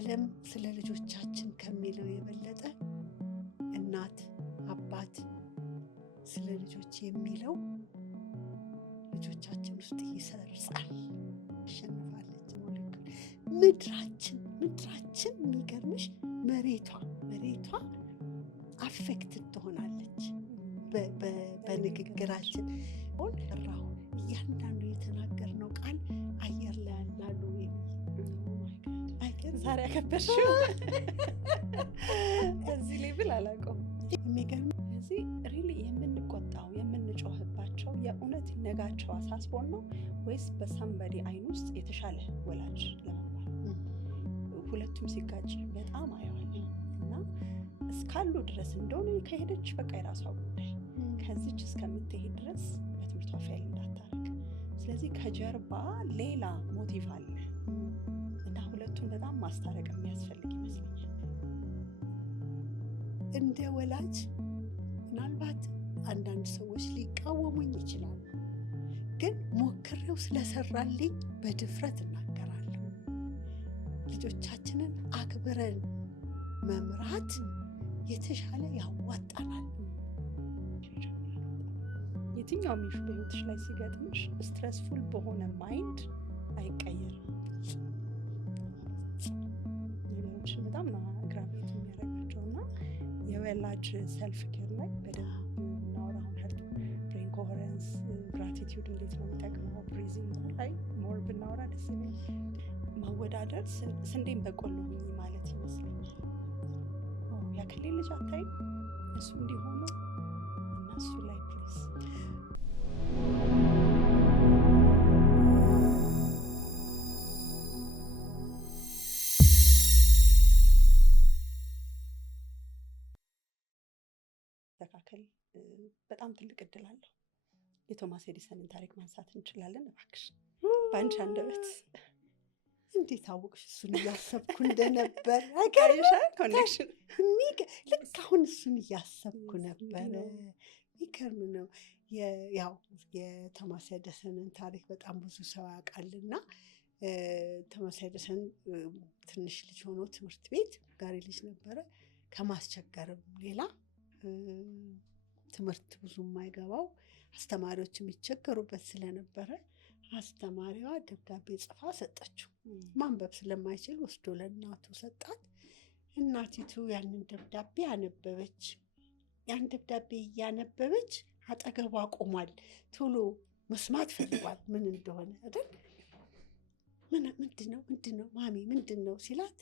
ዓለም ስለ ልጆቻችን ከሚለው የበለጠ እናት አባት ስለ ልጆች የሚለው ልጆቻችን ውስጥ ይሰርጻል። አሸንፋለች ምድራችን የሚገርምሽ መሬቷ አፌክትድ ትሆናለች በንግግራችን። ራሁ እያንዳንዱ የተናገርነው ቃል አየር ላይ ያላሉ ዛሬ ያከበርሽው እዚህ ሌብል አላውቀውም። የሚገርም እዚህ ሪሊ የምንቆጣው የምንጮህባቸው የእውነት ነጋቸው አሳስቦን ነው ወይስ በሳምባዲ አይን ውስጥ የተሻለ ወላጅ ለመባል? ሁለቱም ሲጋጭ በጣም አየዋለሁ እና እስካሉ ድረስ እንደሆነ ከሄደች በቃ የራሷ ጉዳይ፣ ከዚች እስከምትሄድ ድረስ በትምህርቷ ፌል እንዳታረግ። ስለዚህ ከጀርባ ሌላ ሞቲቭ አለ እና ሁለቱን በጣም ማስታረቅ የሚያስፈልግ ይመስለኛል። እንደ ወላጅ ምናልባት አንዳንድ ሰዎች ሊቃወሙኝ ይችላሉ፣ ግን ሞክሬው ስለሰራልኝ በድፍረት እናገራለሁ። ልጆቻችንን አክብረን መምራት የተሻለ ያዋጣናል። የትኛውም ኢሹ በህይወትሽ ላይ ሲገጥምሽ ስትረስፉል በሆነ ማይንድ አይቀየርም። ነገሮችን በጣም ግራቪቲ የሚያደርጋቸው እና የወላጅ ሰልፍ ኬር ላይ በደንብ እናወራ። አሁን ሄርት ብሬን ኮሄረንስ፣ ግራቲቲዩድ እንዴት ነው የሚጠቅመው፣ ብሪዚንግ ላይ ሞር ብናወራ ደስ ይለኛል። ማወዳደር ስንዴን በቆሎ ሁኚ ማለት ይመስለኛል። ያክሌ ልጅ አታይ እሱ እንዲሆኑ እና እሱ ላይ ፕሊዝ ተካከል። በጣም ትልቅ እድል አለው። የቶማስ ኤዲሰንን ታሪክ ማንሳት እንችላለን። እባክሽ በአንቺ አንደበት እንዴት አወቅሽ? እሱን እያሰብኩ እንደነበር ኮኔክሽን ልክ አሁን እሱን እያሰብኩ ነበረ። የሚገርም ነው። ያው የቶማስ ኤዲሰንን ታሪክ በጣም ብዙ ሰው ያውቃልና ቶማስ ኤዲሰን ትንሽ ልጅ ሆኖ ትምህርት ቤት ጋሪ ልጅ ነበረ። ከማስቸገርም ሌላ ትምህርት ብዙ የማይገባው አስተማሪዎች የሚቸገሩበት ስለነበረ አስተማሪዋ ደብዳቤ ጽፋ ሰጠችው። ማንበብ ስለማይችል ወስዶ ለእናቱ ሰጣት። እናቲቱ ያንን ደብዳቤ አነበበች። ያን ደብዳቤ እያነበበች አጠገቧ ቆሟል። ቶሎ መስማት ፈልጓል ምን እንደሆነ አይደል? ምንድነው ማሚ ምንድነው ሲላት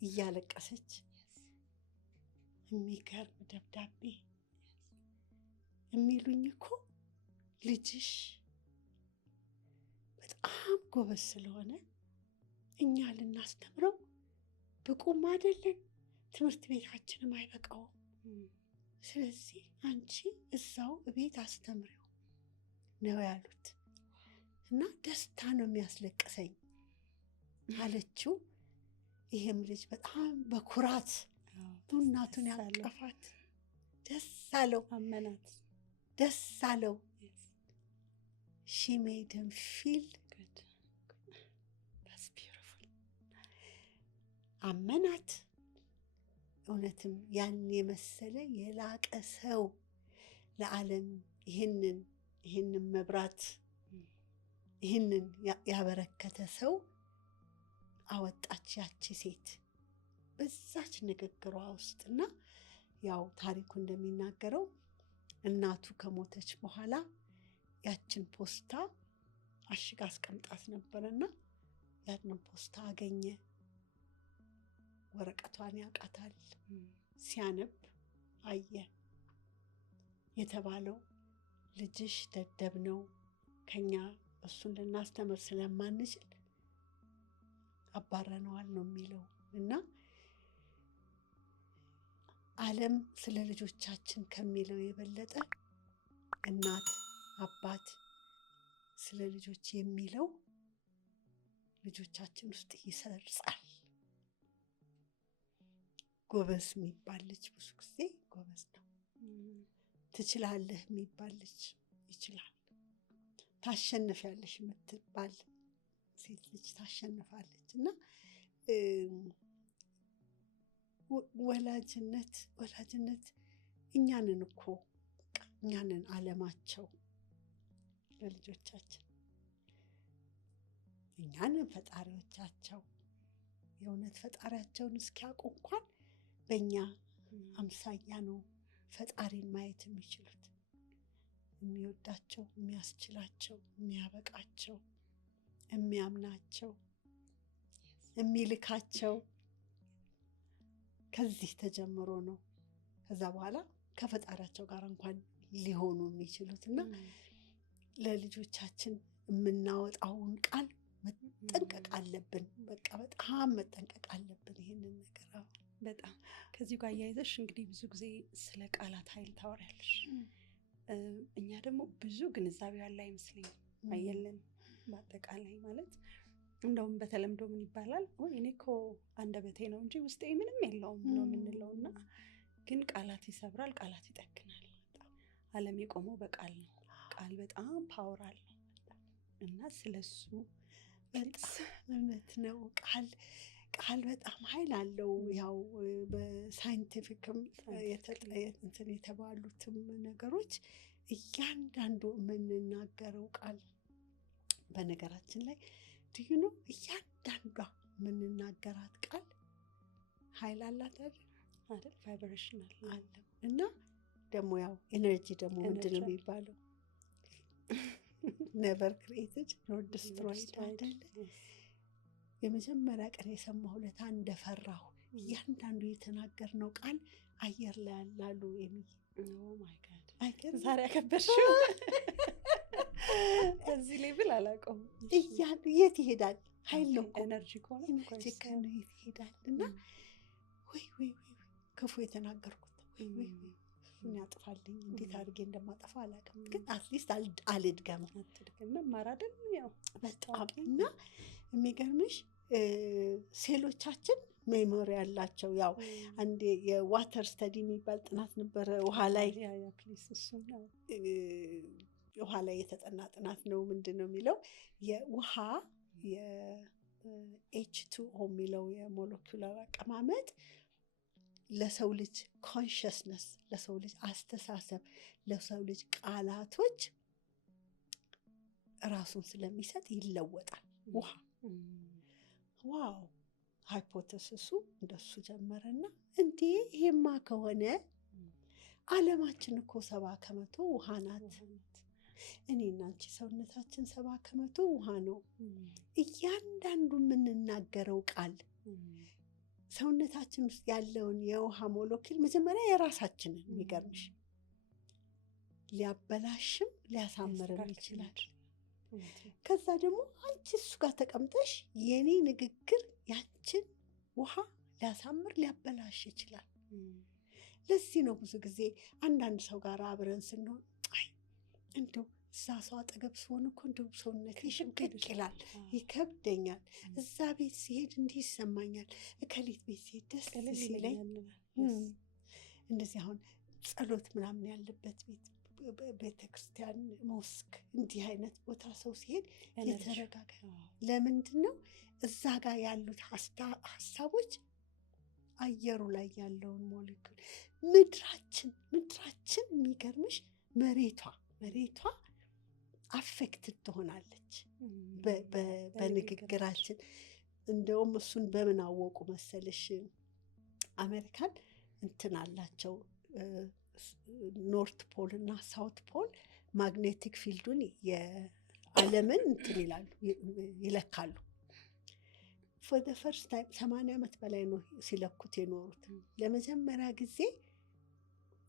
እያለቀሰች የሚገርም ደብዳቤ የሚሉኝ እኮ ልጅሽ በጣም ጎበዝ ስለሆነ እኛ ልናስተምረው ብቁም አይደለን፣ ትምህርት ቤታችንም አይበቃውም። ስለዚህ አንቺ እዛው ቤት አስተምሪው ነው ያሉት እና ደስታ ነው የሚያስለቅሰኝ አለችው። ይሄም ልጅ በጣም በኩራት እናቱን ያቀፋት፣ ደስ አለው፣ አመናት፣ ደስ አለው። she made him feel good. That's beautiful. አመናት። እውነትም ያን የመሰለ የላቀ ሰው ለዓለም ይህንን መብራት ይህንን ያበረከተ ሰው አወጣች ያቺ ሴት በዛች ንግግሯ ውስጥና ያው ታሪኩ እንደሚናገረው እናቱ ከሞተች በኋላ ያችን ፖስታ አሽጋ አስቀምጣት ነበርና ያንን ፖስታ አገኘ። ወረቀቷን ያውቃታል። ሲያነብ አየ። የተባለው ልጅሽ ደደብ ነው፣ ከኛ እሱን ልናስተምር ስለማንችል አባረነዋል ነው የሚለው እና ዓለም ስለ ልጆቻችን ከሚለው የበለጠ እናት አባት ስለ ልጆች የሚለው ልጆቻችን ውስጥ ይሰርጻል። ጎበዝ የሚባል ልጅ ብዙ ጊዜ ጎበዝ ነው። ትችላለህ የሚባል ልጅ ይችላል። ታሸንፊያለሽ የምትባል ሴት ልጅ ታሸንፋለች እና ወላጅነት እኛንን እኮ እኛንን ዓለማቸው ለልጆቻችን፣ እኛንን ፈጣሪዎቻቸው። የእውነት ፈጣሪያቸውን እስኪያውቁ እንኳን በእኛ አምሳያ ነው ፈጣሪን ማየት የሚችሉት። የሚወዳቸው፣ የሚያስችላቸው፣ የሚያበቃቸው፣ የሚያምናቸው፣ የሚልካቸው ከዚህ ተጀምሮ ነው። ከዛ በኋላ ከፈጣሪያቸው ጋር እንኳን ሊሆኑ የሚችሉት እና ለልጆቻችን የምናወጣውን ቃል መጠንቀቅ አለብን። በቃ በጣም መጠንቀቅ አለብን ይሄንን ነገር። በጣም ከዚህ ጋር እያይዘሽ እንግዲህ ብዙ ጊዜ ስለ ቃላት ኃይል ታወሪያለሽ። እኛ ደግሞ ብዙ ግንዛቤ ያለ አይመስለኝም፣ አየለን በአጠቃላይ ማለት እንደውም በተለምዶ ምን ይባላል፣ እኔ እኮ አንደበቴ ነው እንጂ ውስጤ ምንም የለውም ነው የምንለው። እና ግን ቃላት ይሰብራል፣ ቃላት ይጠግናል። ዓለም የቆመው በቃል ነው። ቃል በጣም ፓወር አለው እና ስለሱ እውነት ነው። ቃል በጣም ኃይል አለው። ያው በሳይንቲፊክም እንትን የተባሉትም ነገሮች እያንዳንዱ የምንናገረው ቃል በነገራችን ላይ ልዩ ነው። እያንዳንዷ የምንናገራት ቃል ኃይል አላት አይደል? ቫይብሬሽን አለው እና ደግሞ ያው ኤነርጂ ደግሞ ምንድን ነው የሚባለው? ኔቨር ክሪኤትድ ኖር ዲስትሮይድ አይደለ? የመጀመሪያ ቀን የሰማሁ ዕለት እንደፈራሁ እያንዳንዱ የተናገርነው ቃል አየር ላይ ያላሉ ዛሬ ያከበርሽው እዚህ ሌብል አላውቀውም። የት ይሄዳል? ኃይል ነው ኤነርጂ ከሆነ የት ይሄዳል? እና ወይ ክፉ የተናገርኩት ወይ ያጥፋልኝ፣ እንዴት አድርጌ እንደማጠፋ አላውቅም፣ ግን አትሊስት አልድገምም። መማር አይደል? ያው በጣም እና የሚገርምሽ ሴሎቻችን ሜሞሪ ያላቸው። ያው አንድ የዋተር ስተዲ የሚባል ጥናት ነበረ ውሃ ላይ የተጠና ጥናት ነው። ምንድን ነው የሚለው? የውሃ የኤች2ኦ የሚለው የሞለኪውላር አቀማመጥ ለሰው ልጅ ኮንሽስነስ፣ ለሰው ልጅ አስተሳሰብ፣ ለሰው ልጅ ቃላቶች ራሱን ስለሚሰጥ ይለወጣል ውሃ። ዋው! ሃይፖቴሲሱ እንደሱ ጀመረና እንዴ ይሄማ ከሆነ ዓለማችን እኮ 70% ውሃ ናት። እኔና አንቺ ሰውነታችን 70% ውሃ ነው። እያንዳንዱ የምንናገረው ቃል ሰውነታችን ውስጥ ያለውን የውሃ ሞለኪል መጀመሪያ የራሳችንን የሚገርምሽ ሊያበላሽም ሊያሳምርም ይችላል። ከዛ ደግሞ አንቺ እሱ ጋር ተቀምጠሽ የኔ ንግግር ያንቺን ውሃ ሊያሳምር ሊያበላሽ ይችላል። ለዚህ ነው ብዙ ጊዜ አንዳንድ ሰው ጋር አብረን ስንሆን እንደው እዛ ሰው አጠገብ ስሆን እኮ እንደው ሰውነቴ ሽምቅቅ ይላል፣ ይከብደኛል። እዛ ቤት ሲሄድ እንዲህ ይሰማኛል፣ እከሌት ቤት ሲሄድ ደስ ሲለኝ። እንደዚህ አሁን ጸሎት ምናምን ያለበት ቤተክርስቲያን፣ ሞስክ፣ እንዲህ አይነት ቦታ ሰው ሲሄድ የተረጋጋ። ለምንድን ነው? እዛ ጋር ያሉት ሀሳቦች አየሩ ላይ ያለውን ሞለኪውል ምድራችን የሚገርምሽ መሬቷ አፌክትድ ትሆናለች በንግግራችን። እንደውም እሱን በምን አወቁ መሰለሽ? አሜሪካን እንትን አላቸው ኖርት ፖል እና ሳውት ፖል ማግኔቲክ ፊልዱን የዓለምን እንትን ይለካሉ። for the first time 80 ዓመት በላይ ነው ሲለኩት የኖሩት። ለመጀመሪያ ጊዜ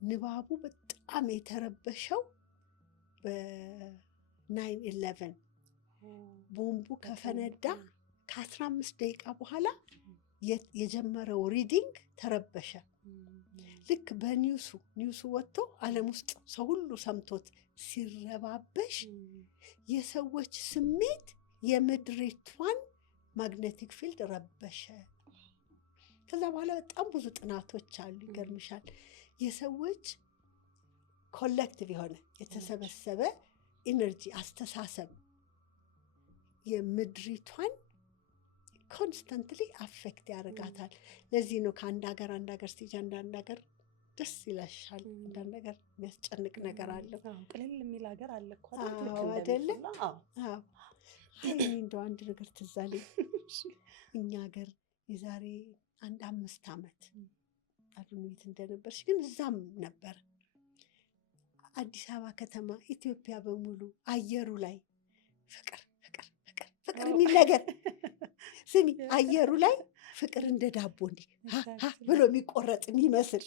ንባቡ በጣም የተረበሸው በ9/11 ቦምቡ ከፈነዳ ከ15 ደቂቃ በኋላ የጀመረው ሪዲንግ ተረበሸ። ልክ በኒውሱ ወጥቶ ዓለም ውስጥ ሰው ሁሉ ሰምቶት ሲረባበሽ የሰዎች ስሜት የምድሪቷን ማግኔቲክ ፊልድ ረበሸ። ከዛ በኋላ በጣም ብዙ ጥናቶች አሉ። ይገርምሻል፣ የሰዎች ኮሌክቲቭ የሆነ የተሰበሰበ ኢነርጂ፣ አስተሳሰብ የምድሪቷን ኮንስተንትሊ አፌክት ያደርጋታል። ለዚህ ነው ከአንድ ሀገር አንድ ሀገር ስትሄጂ አንዳንድ ሀገር ደስ ይላሻል፣ አንዳንድ ነገር የሚያስጨንቅ ነገር አለው። ቅልል የሚል ሀገር አለ እኮ አይደለ? እንደው አንድ ነገር ትዝ አለኝ። እኛ ሀገር የዛሬ 5 ዓመት አሉት እንደነበርሽ ግን እዛም ነበር አዲስ አበባ ከተማ ኢትዮጵያ በሙሉ አየሩ ላይ ፍቅር ፍቅር ፍቅር ፍቅር የሚል ነገር ስሚ፣ አየሩ ላይ ፍቅር እንደ ዳቦ እንዲህ ብሎ የሚቆረጥ የሚመስል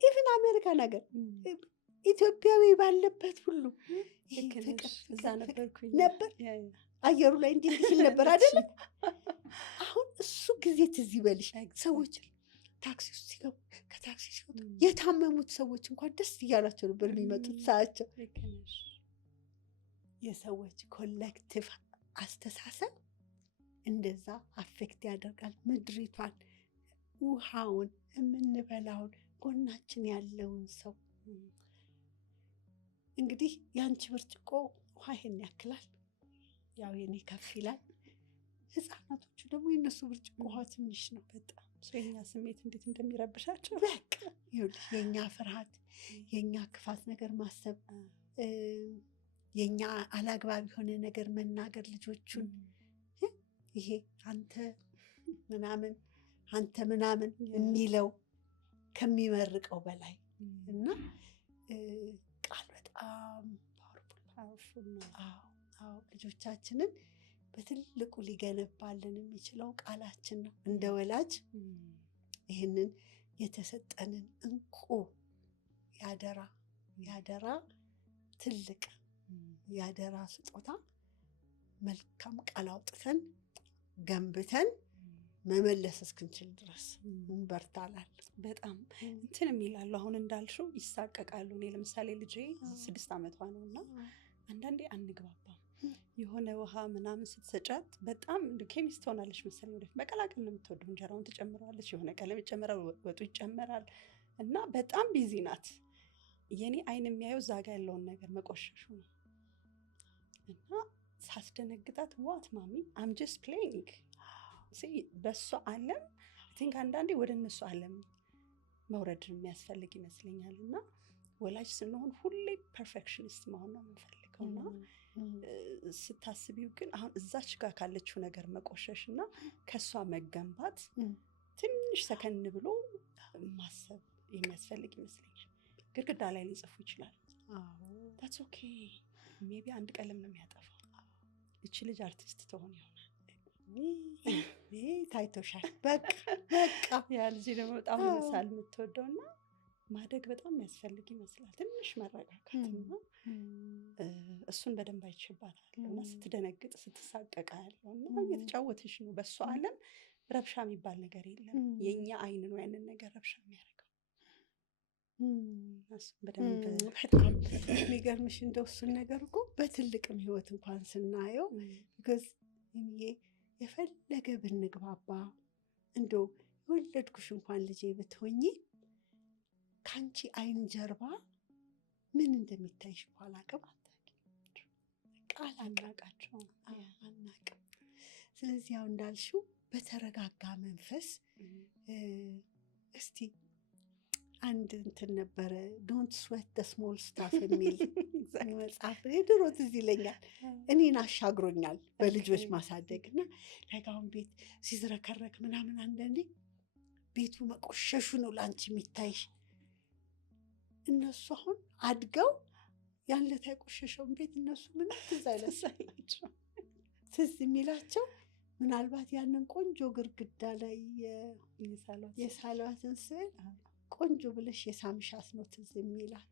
ኢቭን አሜሪካ ነገር ኢትዮጵያዊ ባለበት ሁሉ እዛ ነበርኩኝ ነበር። አየሩ ላይ እንዲህ ሲል ነበር አይደል? አሁን እሱ ጊዜ ትዝ ይበልሽ። ሰዎች ታክሲ ውስጥ ሲገቡ ከታክሲ ሲወጡ የታመሙት ሰዎች እንኳን ደስ እያላቸው ነበር የሚመጡት ሳያቸው። የሰዎች ኮሌክቲቭ አስተሳሰብ እንደዛ አፌክት ያደርጋል ምድሪቷን፣ ውሃውን፣ የምንበላውን፣ ጎናችን ያለውን ሰው። እንግዲህ የአንቺ ብርጭቆ ውሃ ይሄን ያክላል፣ ያው የኔ ከፍ ይላል። ህፃናቶቹ ደግሞ የነሱ ብርጭቆ ውሃ ትንሽ ነው። በጣም የኛ ስሜት እንዴት እንደሚረብሻቸው በቃ ይኸውልሽ፣ የኛ ፍርሃት፣ የኛ ክፋት ነገር ማሰብ፣ የኛ አላግባብ የሆነ ነገር መናገር ልጆቹን ይሄ አንተ ምናምን አንተ ምናምን የሚለው ከሚመርቀው በላይ እና ቃል በጣም ፓወርፉል ነው። አዎ ልጆቻችንን በትልቁ ሊገነባልን የሚችለው ቃላችን ነው። እንደ ወላጅ ይህንን የተሰጠንን እንቁ ያደራ ትልቅ ያደራ ስጦታ መልካም ቃል አውጥተን ገንብተን መመለስ እስክንችል ድረስ እንበርታለን። በጣም እንትን የሚላሉ አሁን እንዳልሽው ይሳቀቃሉ። እኔ ለምሳሌ ልጄ 6 ዓመቷ ነው እና አንዳንዴ አንግባባም። የሆነ ውሃ ምናምን ስትሰጫት በጣም ኬሚስት ሆናለች መሰለኝ። ወደፊት መቀላቀል ነው የምትወደው። እንጀራውን ትጨምረዋለች፣ የሆነ ቀለም ይጨምራል፣ ወጡ ይጨምራል እና በጣም ቢዚ ናት። የኔ አይን የሚያየው እዛ ጋ ያለውን ነገር መቆሸሹ ነው እና ሳስደነግጣት ዋት ማሚ አም ጀስት ፕሌይንግ በእሱ ዓለም ቲንክ አንዳንዴ ወደ እነሱ ዓለም መውረድ የሚያስፈልግ ይመስለኛል። እና ወላጅ ስንሆን ሁሌ ፐርፌክሽኒስት መሆን ነው የምንፈልገው እና ስታስቢው ግን አሁን እዛች ጋር ካለችው ነገር መቆሸሽ እና ከእሷ መገንባት ትንሽ ሰከን ብሎ ማሰብ የሚያስፈልግ ይመስለኛል። ግድግዳ ላይ ሊጽፉ ይችላል። ታትስ ኦኬ ሜቢ አንድ ቀለም ነው የሚያጠፋው። እቺ ልጅ አርቲስት ትሆን ይሆናል። ታይቶሻል። በቃ ያ ልጅ ደግሞ በጣም መሳል የምትወደው እና ማደግ በጣም የሚያስፈልግ ይመስላል። ትንሽ መረጋጋትና እሱን በደንብ አይችባታል እና ስትደነግጥ ስትሳቀቃ ያለው እና እየተጫወተሽ ነው። በእሱ ዓለም ረብሻ የሚባል ነገር የለም። የእኛ አይን ነው ያንን ነገር ረብሻ የሚያደርገው። በጣም የሚገርምሽ እንደው እሱን ነገር እኮ በትልቅም ህይወት እንኳን ስናየው ቢኮዝ የፈለገ ብንግባባ እንደው የወለድኩሽ እንኳን ልጄ ብትሆኚ ከአንቺ አይን ጀርባ ምን እንደሚታይሽ እኮ አላቅም። ቃል አናቃቸው አናቅም። ስለዚህ ያው እንዳልሽው በተረጋጋ መንፈስ እስቲ አንድ እንትን ነበረ ዶንት ስዌት ደ ስሞል ስታፍ የሚል መጽሐፍ የድሮ ትዝ ይለኛል። እኔን አሻግሮኛል በልጆች ማሳደግ እና ለጋውን ቤት ሲዝረከረክ ምናምን አንዳንዴ ቤቱ መቆሸሹ ነው ለአንቺ የሚታይሽ። እነሱ አሁን አድገው ያንለታ የቆሸሸውን ቤት እነሱ ምንም ትዝ አይላቸው። ትዝ የሚላቸው ምናልባት ያንን ቆንጆ ግርግዳ ላይ የሳሏትን ስዕል ቆንጆ ብለሽ የሳምሻት ነው ትዝ የሚላት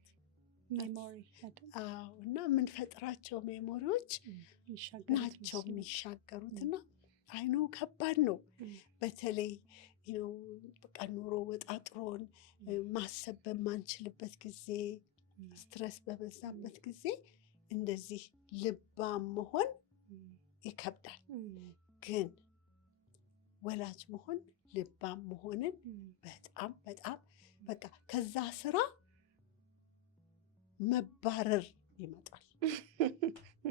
ሜሞሪ። እና የምንፈጥራቸው ሜሞሪዎች ናቸው የሚሻገሩት። እና አይኖ ከባድ ነው። በተለይ በቃ ኑሮ ወጣጥሮን ማሰብ በማንችልበት ጊዜ፣ ስትረስ በበዛበት ጊዜ እንደዚህ ልባም መሆን ይከብዳል። ግን ወላጅ መሆን ልባም መሆንን በጣም በጣም በቃ ከዛ ስራ መባረር ይመጣል።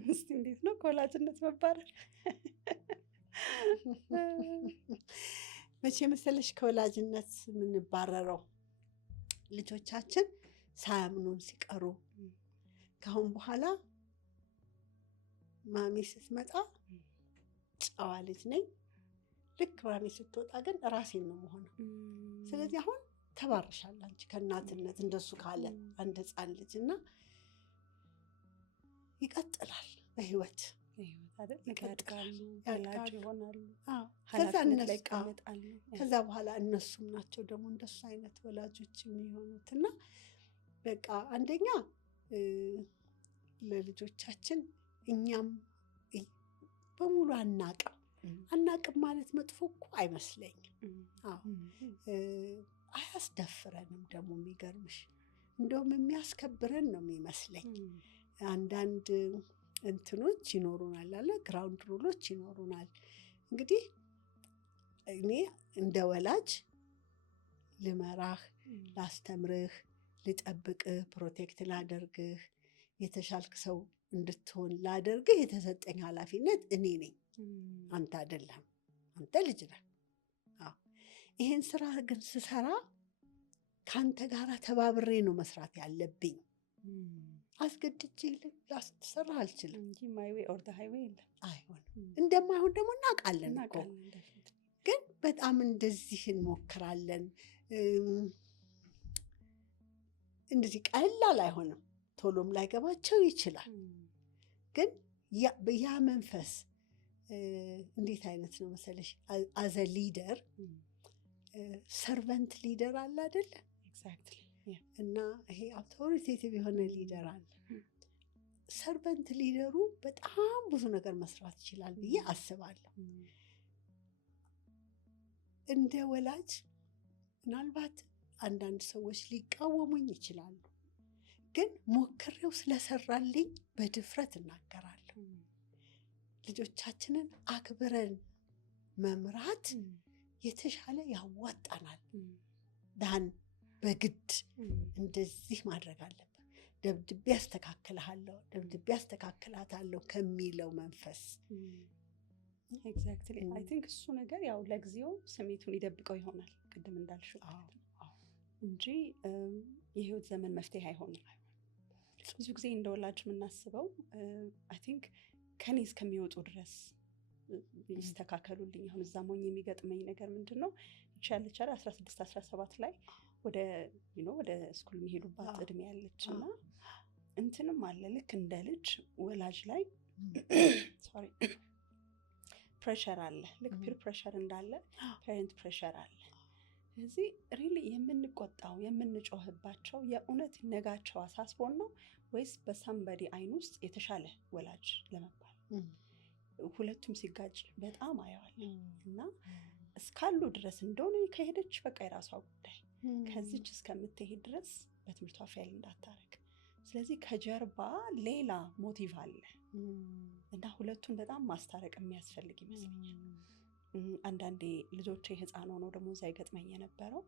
እስቲ እንዴት ነው ከወላጅነት መባረር? መቼ መሰለሽ ከወላጅነት የምንባረረው ልጆቻችን ሳያምኑን ሲቀሩ። ከአሁን በኋላ ማሚ ስትመጣ ጨዋ ልጅ ነኝ፣ ልክ ማሚ ስትወጣ ግን ራሴን ነው መሆነው። ስለዚህ አሁን ተባርሻል አንቺ ከእናትነት እንደሱ ካለ አንድ ሕፃን ልጅ እና ይቀጥላል በህይወት ከዛ በኋላ እነሱም ናቸው ደግሞ እንደሱ አይነት ወላጆች የሚሆኑት። እና በቃ አንደኛ ለልጆቻችን እኛም በሙሉ አናቅም ማለት መጥፎ እኮ አይመስለኝም። አያስደፍረንም ደግሞ የሚገርምሽ እንደውም የሚያስከብረን ነው የሚመስለኝ። አንዳንድ እንትኖች ይኖሩናል አለ ግራውንድ ሩሎች ይኖሩናል። እንግዲህ እኔ እንደ ወላጅ ልመራህ፣ ላስተምርህ፣ ልጠብቅህ፣ ፕሮቴክት ላደርግህ፣ የተሻልክ ሰው እንድትሆን ላደርግህ የተሰጠኝ ኃላፊነት እኔ ነኝ፣ አንተ አይደለም። አንተ ልጅ ነህ። ይሄን ስራ ግን ስሰራ ከአንተ ጋር ተባብሬ ነው መስራት ያለብኝ። አስገድጄ ላሰራ አልችልም እንጂ ማይ ዌይ ኦር ዘ ሃይዌይ አይሆንም። እንደማይሆን ደግሞ እናውቃለን እኮ ግን በጣም እንደዚህ እንሞክራለን። እንደዚህ ቀላል አይሆንም፣ ቶሎም ላይገባቸው ይችላል። ግን ያ መንፈስ እንዴት አይነት ነው መሰለሽ? አዘ ሊደር ሰርቨንት ሊደር አለ አይደለ? እና ይሄ አውቶሪቴቲቭ የሆነ ሊደር አለ። ሰርቨንት ሊደሩ በጣም ብዙ ነገር መስራት ይችላል ብዬ አስባለሁ። እንደ ወላጅ ምናልባት አንዳንድ ሰዎች ሊቃወሙኝ ይችላሉ፣ ግን ሞክሬው ስለሰራልኝ በድፍረት እናገራለሁ። ልጆቻችንን አክብረን መምራት የተሻለ ያዋጣናል ዳን በግድ እንደዚህ ማድረግ አለብን፣ ደብድቤ ያስተካክልሃለሁ፣ ደብድቤ ያስተካክላታለሁ ከሚለው መንፈስ። ኤግዛክትሊ አይ ቲንክ እሱ ነገር ያው ለጊዜው ስሜቱን ይደብቀው ይሆናል ቅድም እንዳልሽው እንጂ የህይወት ዘመን መፍትሄ አይሆንም። ብዙ ጊዜ እንደ ወላጅ የምናስበው አይ ቲንክ ከኔ እስከሚወጡ ድረስ ይስተካከሉልኝ። አሁን እዛ ሞኝ የሚገጥመኝ ነገር ምንድን ነው? ይቻለች 16 17 ላይ ወደ ስኩል የሚሄዱባት እድሜ ያለች እና እንትንም አለ ልክ እንደ ልጅ ወላጅ ላይ ሶሪ ፕሬሸር አለ። ልክ ፒር ፕሬሸር እንዳለ ፓረንት ፕሬሸር አለ። ስለዚህ ሪሊ የምንቆጣው የምንጮህባቸው የእውነት ነጋቸው አሳስቦን ነው ወይስ በሳምበዲ አይን ውስጥ የተሻለ ወላጅ ለመባል? ሁለቱም ሲጋጭ በጣም አየዋለሁ እና እስካሉ ድረስ እንደሆነ ከሄደች በቃ የራሷ ጉዳይ፣ ከዚች እስከምትሄድ ድረስ በትምህርቷ ፌል እንዳታረግ። ስለዚህ ከጀርባ ሌላ ሞቲቭ አለ እና ሁለቱን በጣም ማስታረቅ የሚያስፈልግ ይመስለኛል። አንዳንዴ ልጆቼ ህፃን ሆነው ደግሞ እዛ ይገጥመኝ የነበረው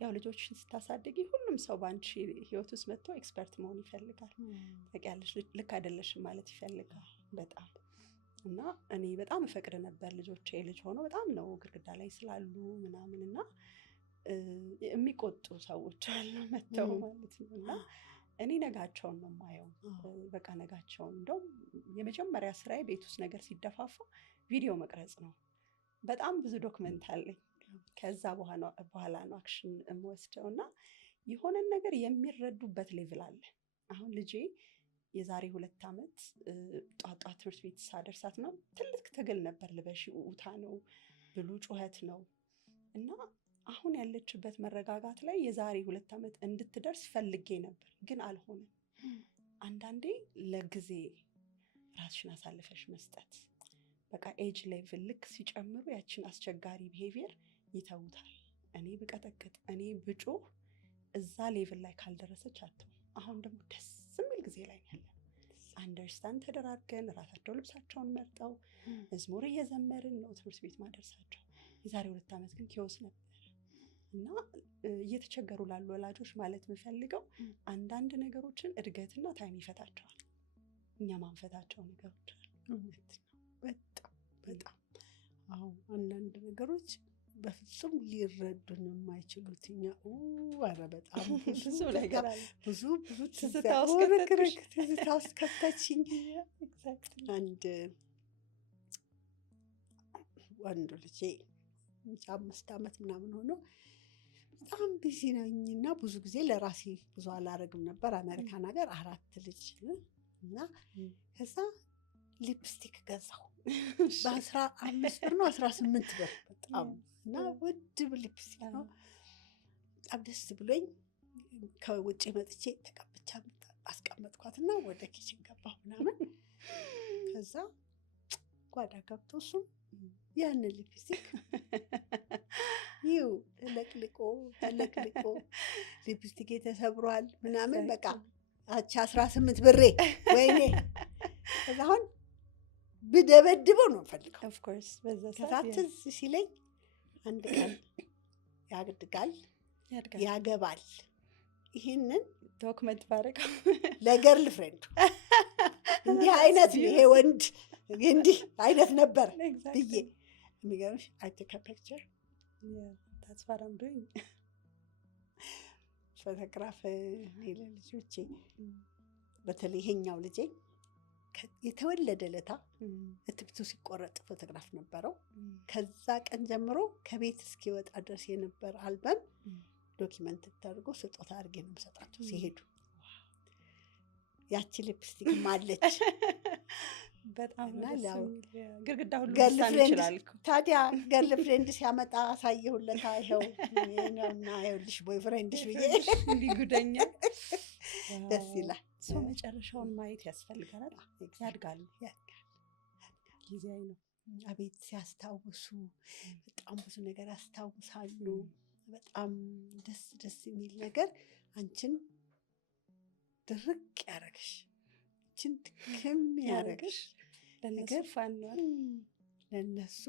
ያው ልጆችን ስታሳድጊ ሁሉም ሰው በአንቺ ህይወት ውስጥ መጥቶ ኤክስፐርት መሆን ይፈልጋል። ታውቂያለሽ፣ ልክ አይደለሽም ማለት ይፈልጋል በጣም እና እኔ በጣም እፈቅድ ነበር ልጆቼ ልጅ ሆነው በጣም ነው ግድግዳ ላይ ስላሉ ምናምን እና የሚቆጡ ሰዎች አሉ መተው ማለት ነው። እና እኔ ነጋቸውን ነው የማየው፣ በቃ ነጋቸውን። እንደውም የመጀመሪያ ስራዬ ቤት ውስጥ ነገር ሲደፋፋ ቪዲዮ መቅረጽ ነው። በጣም ብዙ ዶክመንት አለኝ። ከዛ በኋላ ነው አክሽን የምወስደው እና የሆነን ነገር የሚረዱበት ሌቭል አለ። አሁን ልጄ የዛሬ 2 ዓመት ጧጧ ትምህርት ቤት ሳደርሳት ነው ትልቅ ትግል ነበር። ልበሺ ውታ ነው ብሉ ጩኸት ነው እና አሁን ያለችበት መረጋጋት ላይ የዛሬ 2 ዓመት እንድትደርስ ፈልጌ ነበር፣ ግን አልሆነም። አንዳንዴ ለጊዜ ራስሽን አሳልፈሽ መስጠት፣ በቃ ኤጅ ሌቭል ልክ ሲጨምሩ ያችን አስቸጋሪ ቢሄቪየር ይተውታል። እኔ ብቀጠቅጥ እኔ ብጮህ እዛ ሌቭል ላይ ካልደረሰች አትሆን። አሁን ደግሞ ደስ የሚል ጊዜ ላይ ያለን አንደርስታንድ ተደራርገን ራሳቸው ልብሳቸውን መርጠው መዝሙር እየዘመርን ነው ትምህርት ቤት ማደርሳቸው። የዛሬ 2 ዓመት ግን ኪዮስ ነበር እና እየተቸገሩ ላሉ ወላጆች ማለት የምፈልገው አንዳንድ ነገሮችን እድገትና ታይም ይፈታቸዋል። እኛ ማንፈታቸው ነገሮች አሉ። በጣም አዎ አንዳንድ ነገሮች በፍጹም ሊረዱን የማይችሉት እኛ ኧረ በጣም ብዙ ነገር አለ። ብዙ ትዝታ ውስጥ ከተትሽ። ትዝታ ውስጥ ከተችኝ። ኤግዛክትሊ። አንድ ወንዱ ልጄ 5 ዓመት ምናምን ሆኖ በጣም ቢዚ ነኝ እና ብዙ ጊዜ ለራሴ ብዙ አላረግም ነበር። አሜሪካን ሀገር 4 ልጅ እና ከዛ ሊፕስቲክ ገዛው በ15 ብር ነው 18 ብር በጣም እና ውድ ሊፕስቲክ ነው። በጣም ደስ ብሎኝ ከውጭ መጥቼ ተቀብቻ አስቀመጥኳትና ወደ ኪችን ገባሁ ምናምን። ከዛ ጓዳ ገብቶ እሱም ያንን ሊፕስቲክ ይው ተለቅልቆ ሊፕስቲክ ተሰብሯል ምናምን በቃ አቻ 18 ብሬ ወይኔ። ከዛ አሁን ብደበድበው ነው ፈልገው ኦፍ ኮርስ በዛ ከዛ ሰዓት ትዝ ሲለኝ አንድ ቀን ያድጋል ያገባል ይሄንን ዶክመንት ባረቀው ለገርል ፍሬንዱ እንዲህ አይነት ይሄ ወንድ እንዲህ አይነት ነበር ብዬ የሚገርምሽ I took a picture. Yeah, that's what I'm doing. ፎቶግራፍ ለልጆቼ በተለይ ይሄኛው ልጄ የተወለደ ለታ እትብቱ ሲቆረጥ ፎቶግራፍ ነበረው። ከዛ ቀን ጀምሮ ከቤት እስኪወጣ ድረስ የነበር አልበም ዶኪመንት ተደርጎ ስጦታ አድርጌ ነው የምሰጣቸው ሲሄዱ። ያቺ ሊፕስቲክ ማለች በጣም እና ግርግዳ ሁሉ ገርል ሊሳን ፍሬንድ ይችላል እኮ። ታዲያ ገርል ፍሬንድ ሲያመጣ አሳየሁለታ ይኸው ነውና ይኸውልሽ ቦይ ፍሬንድሽ ብዬ እንዲህ ጉደኛ ደስ ይላል። ሰው መጨረሻውን ማየት ያስፈልጋል። ያድጋሉ። ጊዜያዊ ነው። አቤት ሲያስታውሱ በጣም ብዙ ነገር ያስታውሳሉ። በጣም ደስ የሚል ነገር አንቺን ድርቅ ያረግሽ አንቺን ድክም ያረግሽ ለነሱ ነገር ፋን ነው። ለነሱ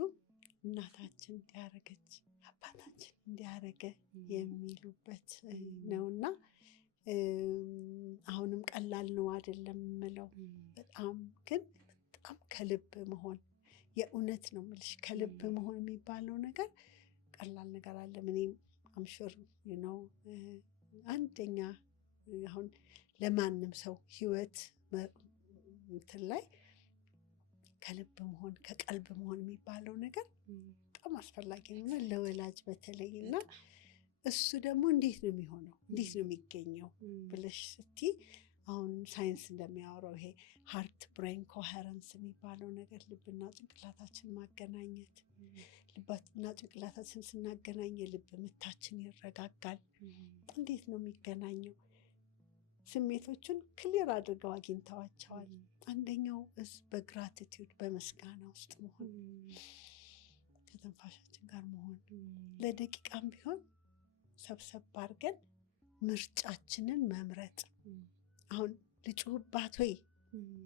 እናታችን እንዲያረገች አባታችን እንዲያረገ የሚሉበት ነውና አሁንም ቀላል ነው አይደለም የምለው። በጣም ግን በጣም ከልብ መሆን የእውነት ነው የምልሽ ከልብ መሆን የሚባለው ነገር ቀላል ነገር አለ። እኔም አምሹር ነው አንደኛ አሁን ለማንም ሰው ህይወት እንትን ላይ ከልብ መሆን ከቀልብ መሆን የሚባለው ነገር በጣም አስፈላጊ ነው ለወላጅ በተለይ እና እሱ ደግሞ እንዴት ነው የሚሆነው እንዴት ነው የሚገኘው ብለሽ ስትይ አሁን ሳይንስ እንደሚያወራው ይሄ ሃርት ብሬን ኮሄረንስ የሚባለው ነገር ልብና ጭንቅላታችን ማገናኘት ልብና ጭንቅላታችን ስናገናኝ የልብ ምታችን ይረጋጋል። እንዴት ነው የሚገናኘው? ስሜቶቹን ክሊር አድርገው አግኝተዋቸዋል። አንደኛው በግራቲቲዩድ በመስጋና ውስጥ መሆን ከተንፋሻችን ጋር መሆን ለደቂቃም ቢሆን ሰብሰብ አድርገን ምርጫችንን መምረጥ። አሁን ልጩህባት ወይ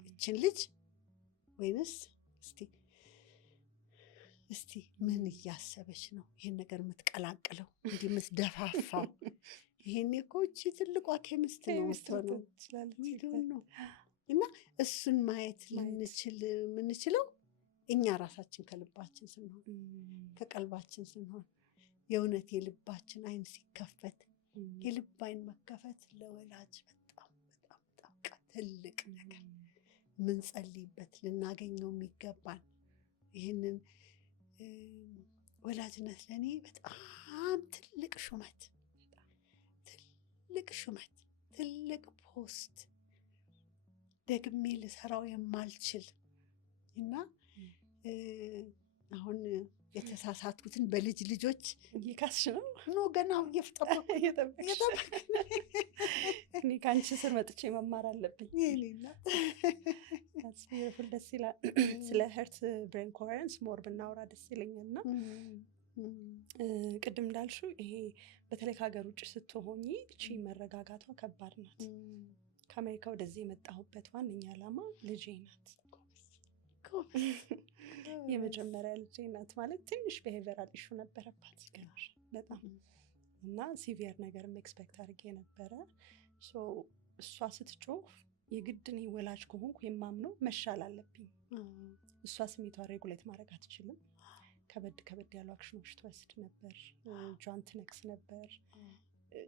እችን ልጅ ወይንስ እስቲ ምን እያሰበች ነው ይሄን ነገር የምትቀላቅለው እንዲህ የምትደፋፋው? ይሄን እኮ እቺ ትልቋ ኬሚስት ነው የምትሆነው ነው። እና እሱን ማየት የምንችለው እኛ ራሳችን ከልባችን ስንሆን ከቀልባችን ስንሆን የእውነት የልባችን አይን ሲከፈት የልብ አይን መከፈት ለወላጅ በጣም በጣም በጣም ትልቅ ነገር ምንጸልይበት ልናገኘው የሚገባን ይህንን ወላጅነት ለእኔ በጣም ትልቅ ሹመት ትልቅ ፖስት ደግሜ ልሰራው የማልችል እና አሁን የተሳሳትኩትን በልጅ ልጆች እየካስሽ ነው ኖ ገና እየጠበቅሽ እኔ ከአንቺ ስር መጥቼ መማር አለብኝ። ደስ ይላል። ስለ ሄርት ብሬን ኮሄረንስ ሞር ብናወራ ደስ ይለኛል። እና ቅድም እንዳልሽው ይሄ በተለይ ከሀገር ውጭ ስትሆኚ እቺ መረጋጋቷ ከባድ ናት። ከአሜሪካ ወደዚህ የመጣሁበት ዋነኛ ዓላማ ልጄ ናት። የመጀመሪያ ልጄ ናት። ማለት ትንሽ ቢሄቪየራል ኢሹ ነበረባት በጣም እና ሲቪየር ነገርም ኤክስፔክት አድርጌ ነበረ። እሷ ስትጮህ የግድ እኔ ወላጅ ከሆንኩ የማምነው መሻል አለብኝ። እሷ ስሜቷ ሬጉሌት ማድረግ አትችልም። ከበድ ያሉ አክሽኖች ትወስድ ነበር። እጇን ትነክስ ነበር።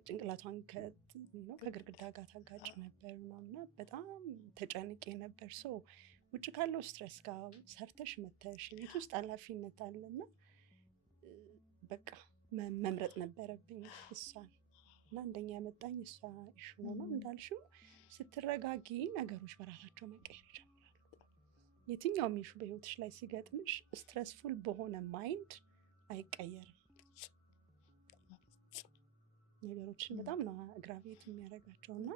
ጭንቅላቷን ከግድግዳ ጋር ታጋጭ ነበር ምናምና በጣም ተጨንቄ ነበር። ሰው ውጭ ካለው ስትረስ ጋር ሰርተሽ መተሽ ቤት ውስጥ ኃላፊነት አለና በቃ መምረጥ ነበረብኝ እሷን እና እንደኛ ያመጣኝ እሷ ኢሹ ነው። እንዳልሽው ስትረጋጊ ነገሮች በራሳቸው መቀየር ይጀምራሉ። የትኛውም ኢሹ በህይወትሽ ላይ ሲገጥምሽ ስትረስፉል በሆነ ማይንድ አይቀየርም። ነገሮችን በጣም ነው አግራቤት የሚያደርጋቸው እና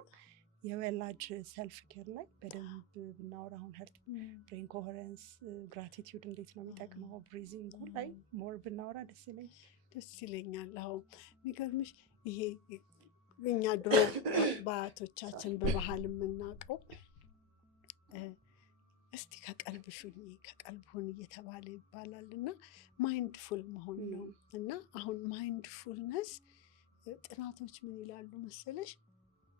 የወላጅ ሰልፍ ኬር ላይ በደንብ ብናወራ አሁን ሄርት ብሬን ኮሄረንስ ግራቲቲዩድ እንዴት ነው የሚጠቅመው ብሪዚንግ ላይ ሞር ብናወራ ደስ ይለኛል። አሁን የሚገርምሽ ይሄ እኛ ድሮ በአያቶቻችን በባህል የምናውቀው እስቲ ከቀልብሽ ሁኚ ከቀልብ ሁን እየተባለ ይባላል እና ማይንድፉል መሆን ነው። እና አሁን ማይንድፉልነስ ጥናቶች ምን ይላሉ መሰለሽ?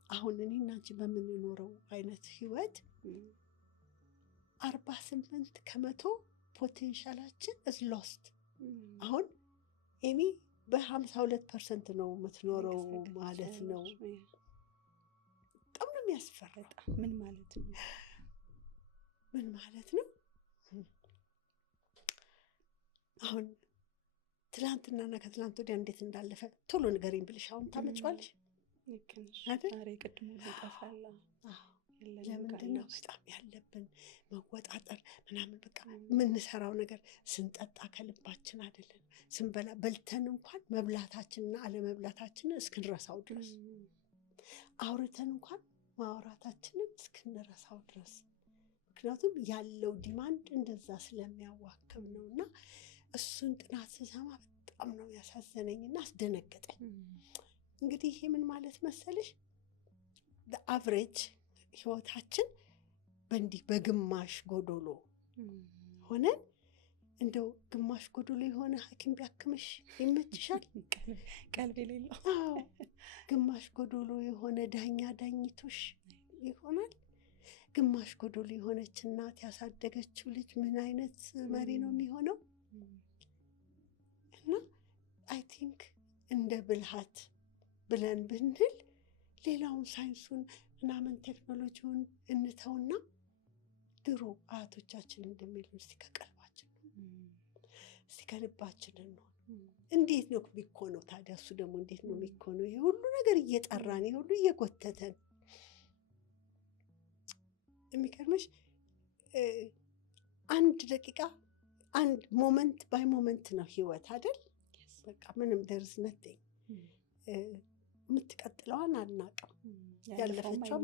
አሁን እኔ እና አንቺ በምንኖረው አይነት ህይወት 48% ፖቴንሻላችን is lost። አሁን ኤሚ በ52% ነው የምትኖረው ማለት ነው። በጣም ነው የሚያስፈራው። ምን ማለት ነው? አሁን ትላንትናና ከትላንት ወዲያ እንዴት እንዳለፈ ቶሎ ንገሪኝ ብልሽ አሁን ታመጫዋለሽ አይደል? ቅድም ይጠፋል። ለምንድን ነው በጣም ያለብን መወጣጠር ምናምን በቃ የምንሰራው ነገር ስንጠጣ ከልባችን አይደለም። ስንበላ በልተን እንኳን መብላታችንና አለመብላታችንን እስክንረሳው ድረስ አውርተን እንኳን ማውራታችንን እስክንረሳው ድረስ ምክንያቱም ያለው ዲማንድ እንደዛ ስለሚያዋክብ ነው። እና እሱን ጥናት ስሰማ በጣም ነው ያሳዘነኝና አስደነገጠኝ። እንግዲህ ይሄ ምን ማለት መሰለሽ? አቨሬጅ ህይወታችን በእንዲህ በግማሽ ጎዶሎ ሆነን እንደው ግማሽ ጎዶሎ የሆነ ሐኪም ቢያክምሽ ይመችሻል? ቀልብ የሌለው ግማሽ ጎዶሎ የሆነ ዳኛ ዳኝቶሽ ይሆናል? ግማሽ ጎዶሎ የሆነች እናት ያሳደገችው ልጅ ምን አይነት መሪ ነው የሚሆነው? እና አይ ቲንክ እንደ ብልሃት ብለን ብንል ሌላውን ሳይንሱን ምናምን ቴክኖሎጂውን እንተውና ድሮ አያቶቻችን እንደሚሉን እስቲ ከቀልባችን እስቲ ከልባችን ነው። እንዴት ነው የሚኮነው ታዲያ? እሱ ደግሞ እንዴት ነው የሚኮነው? ይሄ ሁሉ ነገር እየጠራን ይሄ ሁሉ እየጎተተን የሚገርምሽ አንድ ደቂቃ አንድ ሞመንት ባይ ሞመንት ነው ህይወት አይደል? በቃ ምንም ደርዝ ነተኝ የምትቀጥለዋን አናውቅም። ያለፈችው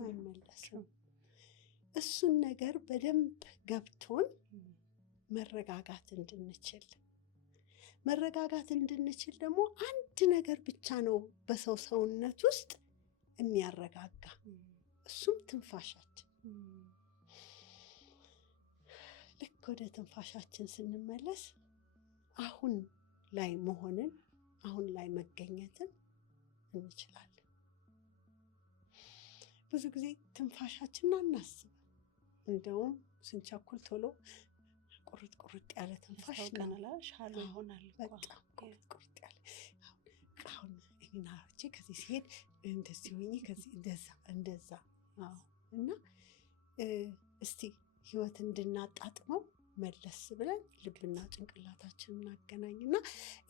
አይመለስም። እሱን ነገር በደንብ ገብቶን መረጋጋት እንድንችል ደግሞ አንድ ነገር ብቻ ነው በሰው ሰውነት ውስጥ የሚያረጋጋ፣ እሱም ትንፋሻችን። ልክ ወደ ትንፋሻችን ስንመለስ አሁን ላይ መሆንን አሁን ላይ መገኘትን እንችላለን። ብዙ ጊዜ ትንፋሻችንን አናስብም። እንደውም ስንቸኩል ቶሎ ቁርጥ ያለ ትንፋሽ ሻሎ ይሆናል። በጣም ቁርጥ ያለ አሁን እናቼ ከዚህ ሲሄድ እንደዚህ ሆኜ ከዚህ እንደዛ እና እስቲ ህይወት እንድናጣጥመው መለስ ብለን ልብና ጭንቅላታችንን እናገናኝና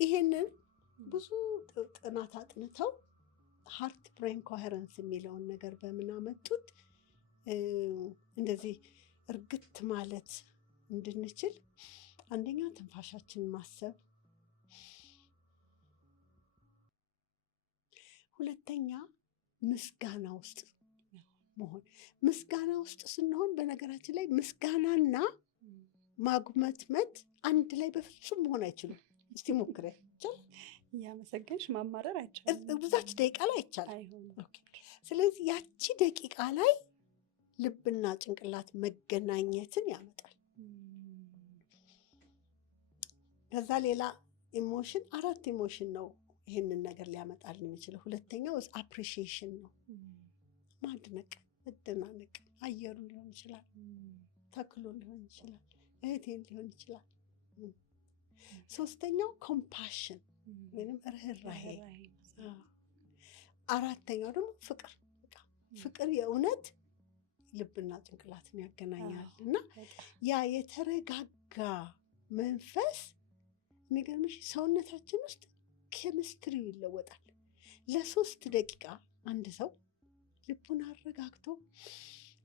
ይሄንን ብዙ ጥናት አጥንተው ሃርት ብሬን ኮሄረንስ የሚለውን ነገር በምን አመጡት? እንደዚህ እርግት ማለት እንድንችል አንደኛ ትንፋሻችን ማሰብ፣ ሁለተኛ ምስጋና ውስጥ መሆን። ምስጋና ውስጥ ስንሆን በነገራችን ላይ ምስጋናና ማጉመትመት አንድ ላይ በፍጹም መሆን አይችሉም። እስቲ ሞክረን እያመሰገንሽ ማማረር አይቻልም። ብዙች ደቂቃ ላይ አይቻልም። ስለዚህ ያቺ ደቂቃ ላይ ልብና ጭንቅላት መገናኘትን ያመጣል። ከዛ ሌላ ኢሞሽን 4 ኢሞሽን ነው ይህንን ነገር ሊያመጣልን የሚችለው። ሁለተኛው አፕሪሺዬሽን ነው። ማድነቅ፣ መደናነቅ። አየሩ ሊሆን ይችላል፣ ተክሎ ሊሆን ይችላል፣ እህቴን ሊሆን ይችላል። ሶስተኛው ኮምፓሽን ወይም ርህራሄ። አራተኛው ደግሞ ፍቅር። ፍቅር የእውነት ልብና ጭንቅላትን ያገናኛል እና ያ የተረጋጋ መንፈስ የሚገርምሽ ሰውነታችን ውስጥ ኬሚስትሪው ይለወጣል። ለ3 ደቂቃ አንድ ሰው ልቡን አረጋግቶ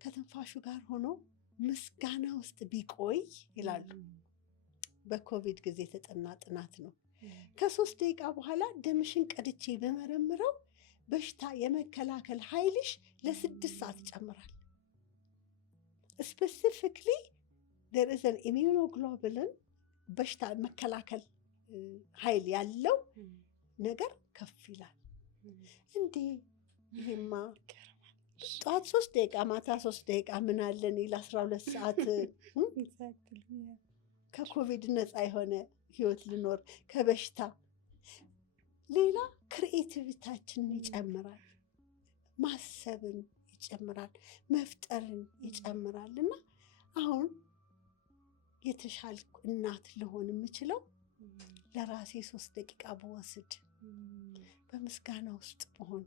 ከትንፋሹ ጋር ሆኖ ምስጋና ውስጥ ቢቆይ ይላሉ፣ በኮቪድ ጊዜ የተጠና ጥናት ነው። ከ3 ደቂቃ በኋላ ደምሽን ቀድቼ በመረምረው በሽታ የመከላከል ኃይልሽ ለ6 ሰዓት ይጨምራል። ስፔሲፊክሊ there is an immunoglobulin በሽታ መከላከል ኃይል ያለው ነገር ከፍ ይላል። እንዴ ይሄማ ጠዋት 3 ደቂቃ ማታ 3 ደቂቃ ምን አለን ይል 12 ሰዓት ከኮቪድ ነፃ የሆነ ህይወት ልኖር ከበሽታ። ሌላ ክሪኤቲቪታችንን ይጨምራል፣ ማሰብን ይጨምራል፣ መፍጠርን ይጨምራል። እና አሁን የተሻልኩ እናት ልሆን የምችለው ለራሴ 3 ደቂቃ በወስድ በምስጋና ውስጥ በሆን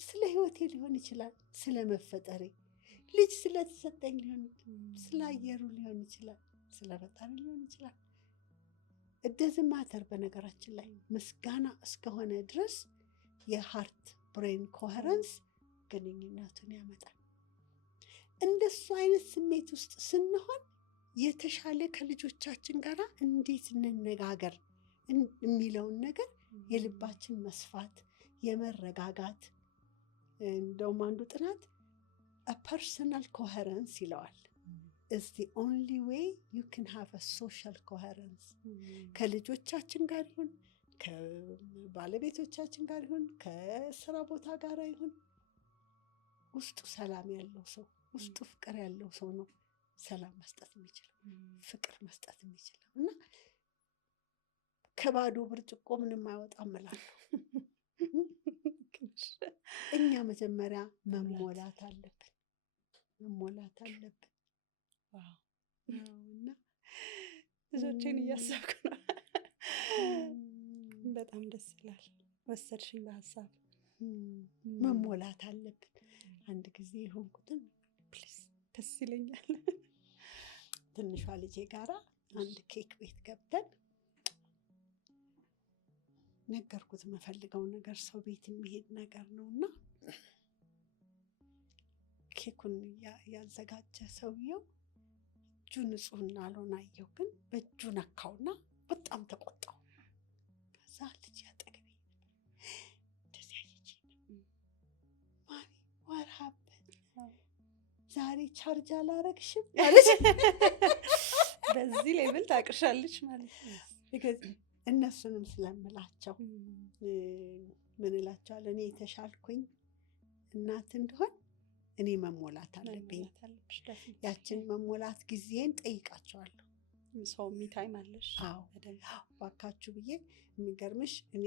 ስለ ህይወቴ ሊሆን ይችላል፣ ስለ መፈጠሬ፣ ልጅ ስለተሰጠኝ ሊሆን፣ ስለ አየሩ ሊሆን ይችላል፣ ስለ ፈጣሪ ሊሆን ይችላል። እደዚህ ማተር በነገራችን ላይ ምስጋና እስከሆነ ድረስ የሃርት ብሬን ኮሄረንስ ግንኙነቱን ያመጣል። እንደሱ አይነት ስሜት ውስጥ ስንሆን የተሻለ ከልጆቻችን ጋር እንዴት እንነጋገር የሚለውን ነገር የልባችን መስፋት፣ የመረጋጋት እንደውም አንዱ ጥናት ፐርሰናል ኮሄረንስ ይለዋል። is the only way you can have a social coherence ከልጆቻችን ጋር ይሁን ከባለቤቶቻችን ጋር ይሁን ከስራ ቦታ ጋር ይሁን ውስጡ ሰላም ያለው ሰው ውስጡ ፍቅር ያለው ሰው ነው ሰላም መስጠት የሚችለው ፍቅር መስጠት የሚችለው። እና ከባዶ ብርጭቆ ምንም አይወጣም እላለሁ። እኛ መጀመሪያ መሞላት አለብን። እና ልጆቼን እያሰብኩ ነው። በጣም ደስ ይላል። ወሰድሽኝ በሀሳብ። መሞላት አለብን። አንድ ጊዜ የሆንኩትን ፕሊዝ ደስ ይለኛል። ትንሿ ልጄ ጋራ አንድ ኬክ ቤት ገብተን ነገርኩት የምፈልገው ነገር ሰው ቤት የሚሄድ ነገር ነው እና ኬኩን ያዘጋጀ ሰውየው እጁ ንጹህና አልሆነ አየሁ፣ ግን በእጁ ነካውና በጣም ተቆጣው። ከዛ ልጅ ያጠገቤ እንደዚህ አየችኝ። ማሚ what happened? ዛሬ ቻርጅ አላረግሽም ማለት በዚህ ሌብል ታቅሻለች ማለት ነው። እነሱንም ስለምላቸው ምን እላቸዋለሁ፣ እኔ የተሻልኩኝ እናት እንደሆን እኔ መሞላት አለብኝ። ያችን መሞላት ጊዜን ጠይቃቸዋለሁ። ሰው ሚታይም አለሽ? አዎ ባካችሁ ብዬ። የሚገርምሽ እኔ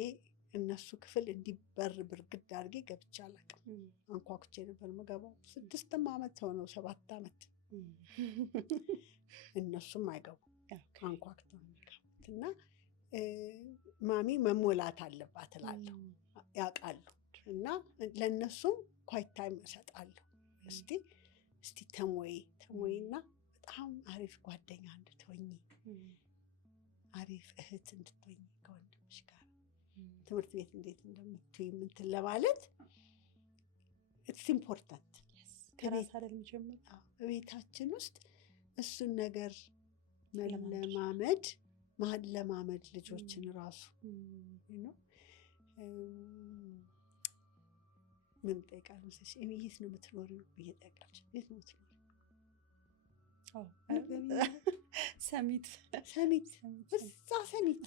እነሱ ክፍል እንዲበር ብርግድ አድርጌ ገብቼ አላውቅም። አንኳኩቼ ነበር የምገባው። 6 ዓመት ሆነው 7 ዓመት እነሱም አይገቡም፣ አንኳኩተው የሚገቡት። እና ማሚ መሞላት አለባት እላለሁ፣ ያውቃሉ። እና ለእነሱም ኳይት ታይም እሰጣለሁ። እስቲ ተሞይና በጣም አሪፍ ጓደኛ እንድትሆኚ፣ አሪፍ እህት እንድትሆኚ ከወንድምሽ ጋር ትምህርት ቤት እንዴት እንደምትይ ምንትን ለማለት ኢትስ ኢምፖርታንት። ከራስ አይደል የሚጀምር? በቤታችን ውስጥ እሱን ነገር ማለማመድ ልጆችን ራሱ ነው። ምን ጠይቃል መሰለሽ? እኔ የት ነው የምትኖሪው ብዬ ጠይቃለች። የት ነው የምትኖሪው? ሰሚት እዛ ሰሚት።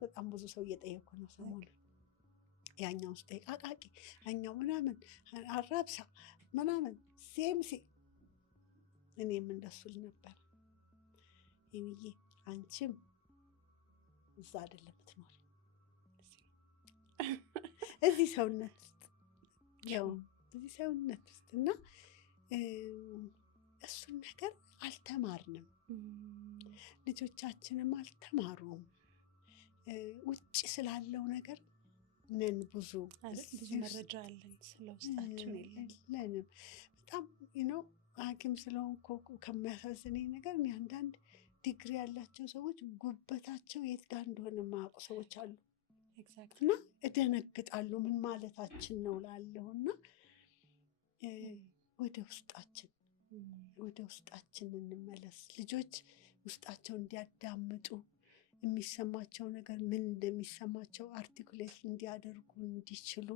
በጣም ብዙ ሰው እየጠየኩ ነው ሰሞኑን። ያኛው ውስጥ ጠይቃቃቂ፣ ያኛው ምናምን አራብሳ ምናምን ሴምሲ። እኔም እንደሱ ነበር። ይሄ አንቺም እዛ አይደለም የምትኖሪው እዚህ ሰውነት ውስጥ ያው እዚህ ሰውነት ውስጥ እና እሱን ነገር አልተማርንም፣ ልጆቻችንም አልተማሩም። ውጭ ስላለው ነገር ነን ብዙ መረጃ አለን፣ ስለ ውስጣችን የለንም። በጣም ሐኪም ስለሆንኩ ከሚያሳዝነኝ ነገር እኔ አንዳንድ ዲግሪ ያላቸው ሰዎች ጉበታቸው የት ጋር እንደሆነ የማያውቁ ሰዎች አሉ እና እደነግጣሉ። ምን ማለታችን ነው ላለሁ እና ወደ ውስጣችን እንመለስ። ልጆች ውስጣቸው እንዲያዳምጡ የሚሰማቸው ነገር ምን እንደሚሰማቸው አርቲኩሌት እንዲያደርጉ እንዲችሉ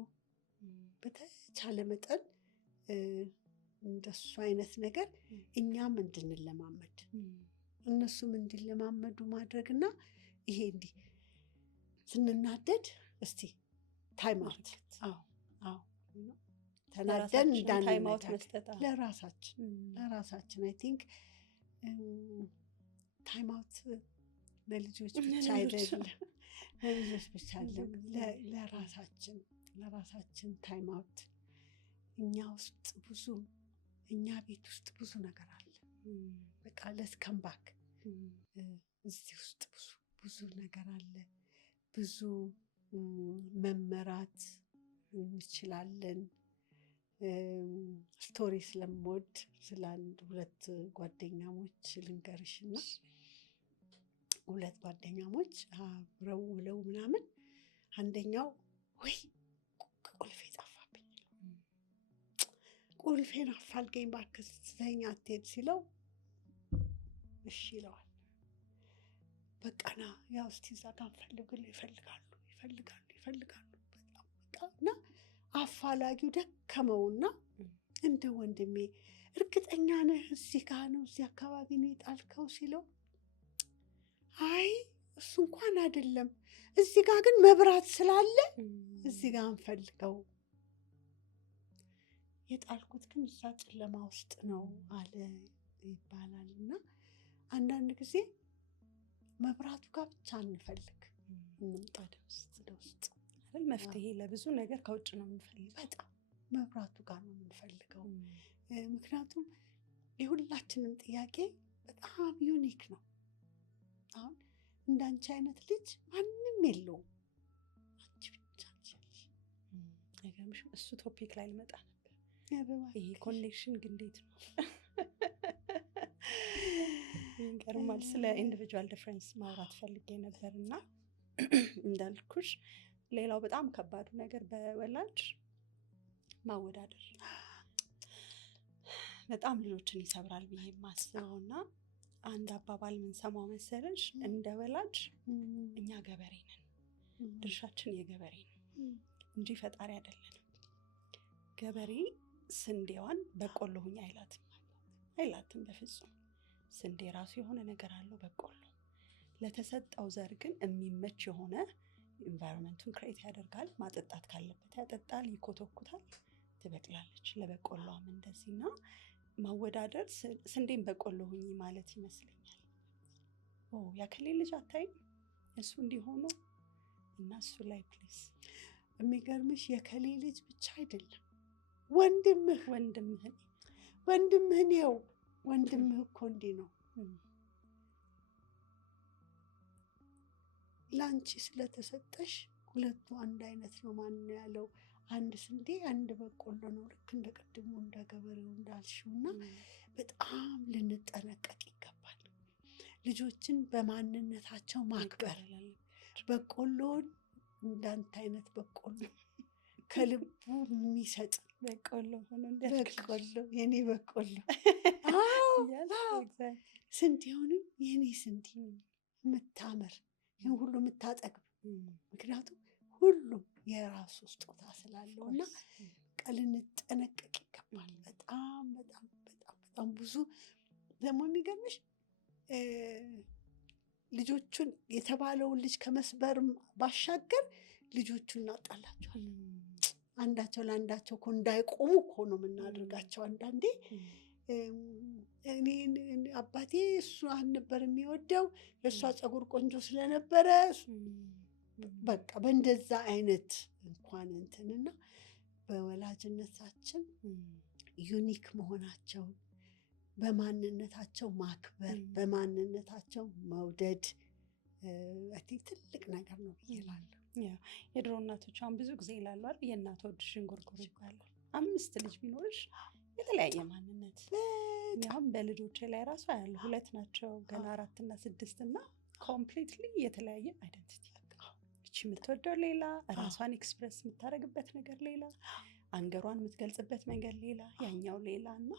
በተቻለ መጠን እንደሱ አይነት ነገር እኛም እንድንለማመድ እነሱም እንዲለማመዱ ማድረግና ይሄ እንዲህ ስንናደድ እስቲ ታይም አውት ተናደን እንዳንመስጠት ለራሳችን አይ ቲንክ ታይም አውት ለልጆች ብቻ አይደለም፣ ለልጆች ብቻ አይደለም፣ ለራሳችን ታይም አውት። እኛ ቤት ውስጥ ብዙ ነገር አለ። በቃ let's come back። እዚህ ውስጥ ብዙ ነገር አለ። ብዙ መመራት እንችላለን። ስቶሪ ስለምወድ ስለ አንድ ሁለት ጓደኛሞች ልንገርሽና፣ ሁለት ጓደኛሞች አብረው ውለው ምናምን አንደኛው ወይ ቁልፌ ጠፋብኝ፣ ቁልፌን አፋልገኝ እባክህ ስተኛ አትሄድ ሲለው እሺ ይለዋል። በቃ ና ያው እስቲ እዛ ጋር ይፈልጋሉ በጣም በቃ እና አፋላጊው ደከመውና እንደ ወንድሜ እርግጠኛ ነህ እዚህ ጋር ነው እዚህ አካባቢ ነው የጣልከው ሲለው አይ እሱ እንኳን አይደለም እዚህ ጋር ግን መብራት ስላለ እዚህ ጋር እንፈልገው፣ የጣልኩት ግን እዛ ጨለማ ውስጥ ነው አለ ይባላል። እና አንዳንድ ጊዜ መብራቱ ጋር ብቻ እንፈልግ፣ እንምጣ ወደ ውስጥ አይደል? መፍትሄ ለብዙ ነገር ከውጭ ነው የምንፈልገው፣ በጣም መብራቱ ጋር ነው የምንፈልገው። ምክንያቱም የሁላችንም ጥያቄ በጣም ዩኒክ ነው። አሁን እንዳንቺ አይነት ልጅ ማንም የለውም፣ አንቺ ብቻ ነሽ። አይገርምሽም? እሱ ቶፒክ ላይ ልመጣ ነበር። ይሄ ኮኔክሽን ግን እንዴት ነው ይገርማል። ስለ ኢንዲቪጁዋል ዲፍረንስ ማውራት ፈልጌ ነበር እና እንዳልኩሽ ሌላው በጣም ከባዱ ነገር በወላጅ ማወዳደር በጣም ልጆችን ይሰብራል ብዬ የማስበው እና አንድ አባባል የምንሰማው መሰለሽ፣ እንደ ወላጅ እኛ ገበሬ ነን፣ ድርሻችን የገበሬ ነው እንጂ ፈጣሪ አይደለንም። ገበሬ ስንዴዋን በቆሎ ሁኝ አይላትም በፍጹም። ስንዴ ራሱ የሆነ ነገር አለው፣ በቆሎ ለተሰጠው ዘር ግን የሚመች የሆነ ኢንቫይሮንመንቱን ክሬት ያደርጋል። ማጠጣት ካለበት ያጠጣል፣ ይኮተኩታል፣ ትበቅላለች። ለበቆሎዋም እንደዚህ እና ማወዳደር ስንዴን በቆሎ ሁኝ ማለት ይመስለኛል። ያከሌ ልጅ አታይም እሱ እንዲሆኑ እና እሱ ላይ ፕሊዝ። የሚገርምሽ የከሌ ልጅ ብቻ አይደለም፣ ወንድምህን ይኸው ወንድምህ እኮ እንዲህ ነው፣ ለአንቺ ስለተሰጠሽ ሁለቱ አንድ አይነት ነው። ማን ነው ያለው? አንድ ስንዴ አንድ በቆሎ ነው። ልክ እንደ ቅድሙ እንደ ገበሬው እንዳልሽው እና በጣም ልንጠነቀቅ ይገባል። ልጆችን በማንነታቸው ማክበር፣ በቆሎን እንዳንተ አይነት በቆሎ ከልቡ የሚሰጥ በቆሎ የኔ በቆሎ ስንዴውንም የኔ ስንዴ የምታምር ይህን ሁሉ የምታጠግብ፣ ምክንያቱም ሁሉም የራሱ ስጦታ ስላለው እና ልንጠነቀቅ ይገባል። በጣም በጣም በጣም በጣም ብዙ ደግሞ የሚገርምሽ ልጆቹን የተባለውን ልጅ ከመስበር ባሻገር ልጆቹን እናጣላቸዋል። አንዳቸው ለአንዳቸው እኮ እንዳይቆሙ እኮ ነው የምናደርጋቸው። አንዳንዴ እኔ አባቴ እሱ ነበር የሚወደው የእሷ ፀጉር ቆንጆ ስለነበረ በቃ በእንደዛ አይነት እንኳን እንትንና በወላጅነታችን ዩኒክ መሆናቸውን በማንነታቸው ማክበር፣ በማንነታቸው መውደድ ትልቅ ነገር ነው ብዬ እላለሁ። የድሮ እናቶች አሁን ብዙ ጊዜ ይላሉ አይደል የእናት ወድ ሽንጉርጉር ይባላል። 5 ልጅ ቢኖርሽ የተለያየ ማንነት ያም በልጆቼ ላይ ራሱ ያለ 2 ናቸው ገና 4 እና 6 እና ኮምፕሊትሊ የተለያየ አይደንቲቲ እቺ የምትወደው ሌላ፣ ራሷን ኤክስፕረስ የምታደርግበት ነገር ሌላ፣ አንገሯን የምትገልጽበት መንገድ ሌላ፣ ያኛው ሌላ እና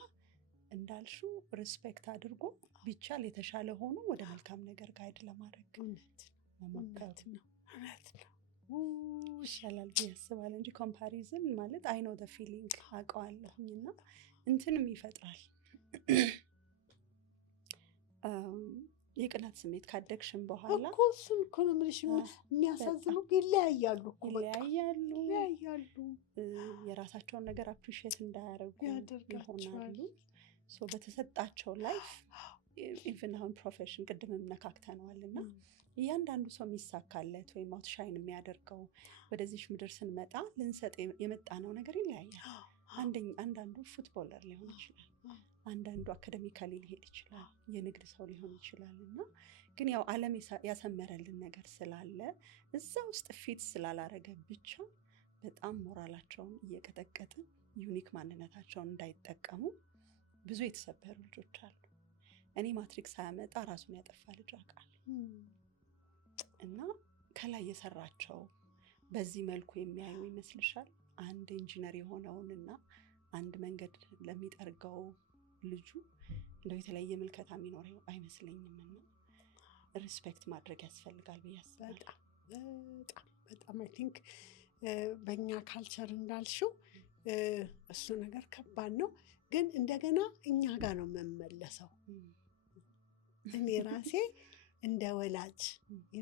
እንዳልሹ ሪስፔክት አድርጎ ቢቻል የተሻለ ሆኖ ወደ መልካም ነገር ጋይድ ለማድረግ መሞከር ነው። ይሻላል ብዬ አስባለሁ እንጂ ኮምፓሪዝን ማለት አይ ኖ ዘ ፊሊንግ አውቀዋለሁኝ እና እንትንም ይፈጥራል። የቅናት ስሜት ካደግሽም በኋላ እኮ እሱን እኮ ነው የምልሽ። የሚያሳዝነው ይለያያሉ እኮ ይለያያሉ። የራሳቸውን ነገር አፕሪሺየት እንዳያደርጉ ይሆናሉ። በተሰጣቸው ላይፍ ኢቭን አሁን ፕሮፌሽን ቅድምም ነካክተነዋል እና እያንዳንዱ ሰው የሚሳካለት ወይም አውትሻይን የሚያደርገው ወደዚች ምድር ስንመጣ ልንሰጥ የመጣነው ነገር ይለያያል። አንዳንዱ ፉትቦለር ሊሆን ይችላል፣ አንዳንዱ አካደሚካሊ ሊሄድ ይችላል፣ የንግድ ሰው ሊሆን ይችላል እና ግን ያው ዓለም ያሰመረልን ነገር ስላለ እዛ ውስጥ ፊት ስላላረገ ብቻ በጣም ሞራላቸውን እየቀጠቀጥን ዩኒክ ማንነታቸውን እንዳይጠቀሙ ብዙ የተሰበሩ ልጆች አሉ። እኔ ማትሪክስ ሳያመጣ ራሱን ያጠፋ ልጅ አውቃለሁ እና ከላይ የሰራቸው በዚህ መልኩ የሚያዩ ይመስልሻል? አንድ ኢንጂነር የሆነውንና አንድ መንገድ ለሚጠርገው ልጁ እንደው የተለያየ ምልከታ የሚኖረው አይመስለኝም እና ሪስፔክት ማድረግ ያስፈልጋል ብዬ አስባለሁ። በጣም አይ ቲንክ በእኛ ካልቸር እንዳልሽው እሱ ነገር ከባድ ነው። ግን እንደገና እኛ ጋር ነው የምመለሰው። እኔ ራሴ እንደ ወላጅ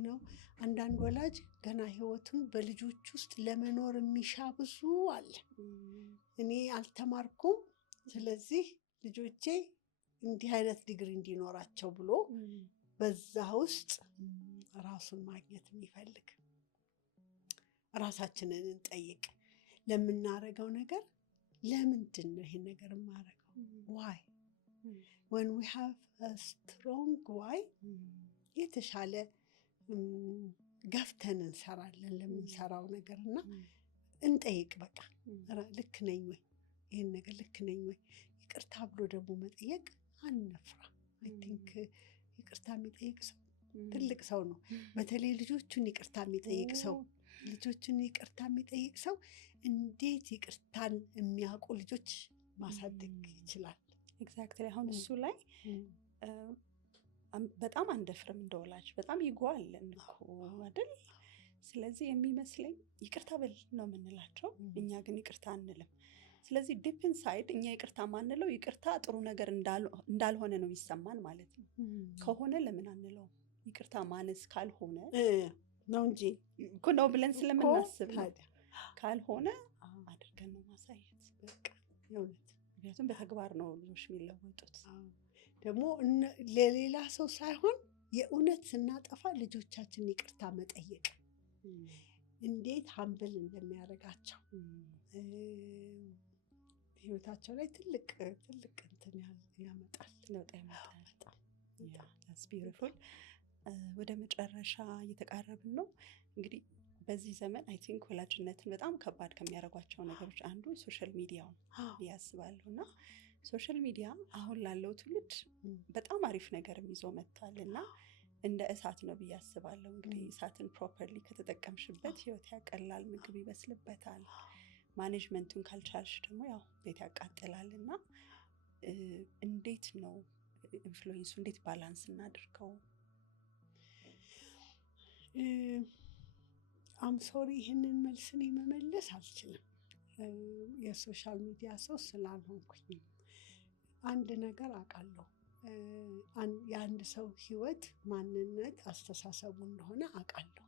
ነው። አንዳንድ ወላጅ ገና ህይወቱን በልጆች ውስጥ ለመኖር የሚሻ ብዙ አለ። እኔ አልተማርኩም፣ ስለዚህ ልጆቼ እንዲህ አይነት ዲግሪ እንዲኖራቸው ብሎ በዛ ውስጥ ራሱን ማግኘት የሚፈልግ። ራሳችንን እንጠይቅ። ለምናረገው ነገር ለምንድን ነው ይሄን ነገር የማረገው? ዋይ when we have a strong why የተሻለ ገፍተን እንሰራለን ለምንሰራው ነገር እና እንጠይቅ። በቃ ልክ ነኝ ወይ? ይሄን ነገር ልክ ነኝ ወይ? ይቅርታ ብሎ ደግሞ መጠየቅ አንፍራ። አይ ቲንክ ይቅርታ የሚጠይቅ ሰው ትልቅ ሰው ነው። በተለይ ልጆቹን ይቅርታ የሚጠይቅ ሰው እንዴት ይቅርታን የሚያውቁ ልጆች ማሳደግ ይችላል። ኤግዛክትሊ። አሁን እሱ ላይ በጣም አንደፍርም እንደወላጅ፣ በጣም ይጓለን እኮ አይደል? ስለዚህ የሚመስለኝ ይቅርታ በል ነው የምንላቸው፣ እኛ ግን ይቅርታ አንልም። ስለዚህ ዲፕ ኢንሳይድ እኛ ይቅርታ ማንለው ይቅርታ ጥሩ ነገር እንዳልሆነ ነው ይሰማን ማለት ነው። ከሆነ ለምን አንለው? ይቅርታ ማነስ ካልሆነ ነው እንጂ እኮ ነው ብለን ስለምናስብ ካልሆነ አድርገን ነው ማሳየት በቃ የእውነት። ምክንያቱም በተግባር ነው ልጆች የሚለወጡት። ደግሞ ለሌላ ሰው ሳይሆን የእውነት ስናጠፋ ልጆቻችን ይቅርታ መጠየቅ እንዴት ሀምብል እንደሚያደርጋቸው ህይወታቸው ላይ ትልቅ እንትን ያመጣል፣ ለውጥ ያመጣል። that's beautiful። ወደ መጨረሻ እየተቃረብን ነው እንግዲህ። በዚህ ዘመን አይ ቲንክ ወላጅነትን በጣም ከባድ ከሚያደርጓቸው ነገሮች አንዱ ሶሻል ሚዲያው ያስባለሁ እና ሶሻል ሚዲያ አሁን ላለው ትውልድ በጣም አሪፍ ነገርም ይዞ መጥቷል እና እንደ እሳት ነው ብዬ አስባለሁ። እንግዲህ እሳትን ፕሮፐርሊ ከተጠቀምሽበት ህይወት ያቀላል፣ ምግብ ይበስልበታል። ማኔጅመንቱን ካልቻልሽ ደግሞ ያው ቤት ያቃጥላል እና እንዴት ነው ኢንፍሉዌንሱ እንዴት ባላንስ እናድርገው? አም ሶሪ ይህንን መልስን መመለስ አልችልም፣ የሶሻል ሚዲያ ሰው ስላልሆንኩኝ። አንድ ነገር አውቃለሁ፣ የአንድ ሰው ህይወት ማንነት አስተሳሰቡ እንደሆነ አውቃለሁ።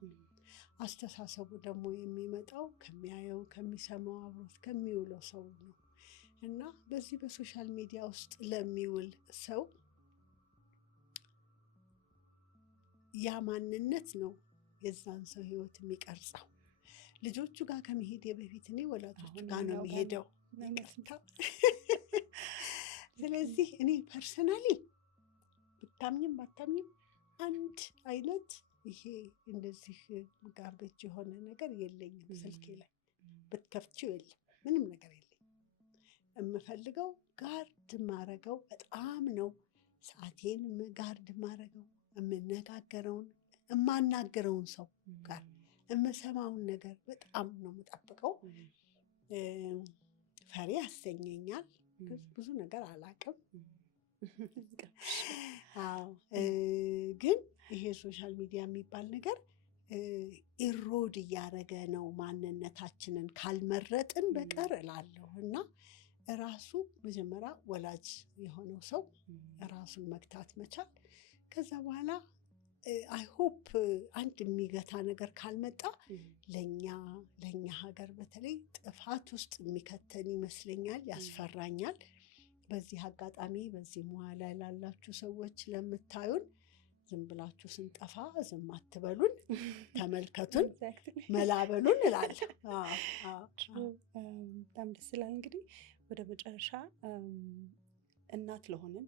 አስተሳሰቡ ደግሞ የሚመጣው ከሚያየው፣ ከሚሰማው፣ አብሮት ከሚውለው ሰው ነው እና በዚህ በሶሻል ሚዲያ ውስጥ ለሚውል ሰው ያ ማንነት ነው የዛን ሰው ህይወት የሚቀርጸው። ልጆቹ ጋር ከመሄድ በፊት እኔ ወላጆቹ ጋር ነው የሚሄደው። ስለዚህ እኔ ፐርሰናሊ ብታምኝም ባታምኝም አንድ አይነት ይሄ እንደዚህ ጋርቤጅ የሆነ ነገር የለኝም። ስልኬ ላይ ብትከፍቺው የለም፣ ምንም ነገር የለኝም። የምፈልገው ጋርድ ማረገው በጣም ነው። ሰዓቴን ጋርድ ማረገው የምነጋገረውን የማናገረውን ሰው ጋር የምሰማውን ነገር በጣም ነው የምጠብቀው። ፈሪ ያሰኘኛል፣ ብዙ ነገር አላውቅም። ግን ይሄ ሶሻል ሚዲያ የሚባል ነገር ኢሮድ እያደረገ ነው ማንነታችንን ካልመረጥን በቀር እላለሁ። እና ራሱ መጀመሪያ ወላጅ የሆነው ሰው ራሱን መግታት መቻል፣ ከዛ በኋላ አይሆፕ አንድ የሚገታ ነገር ካልመጣ ለእኛ ሀገር በተለይ ጥፋት ውስጥ የሚከተን ይመስለኛል፣ ያስፈራኛል። በዚህ አጋጣሚ በዚህ ሙያ ላይ ላላችሁ ሰዎች ለምታዩን ዝም ብላችሁ ስንጠፋ ዝም አትበሉን፣ ተመልከቱን፣ መላበሉን እላለሁ። በጣም ደስ ይላል። እንግዲህ ወደ መጨረሻ እናት ለሆንን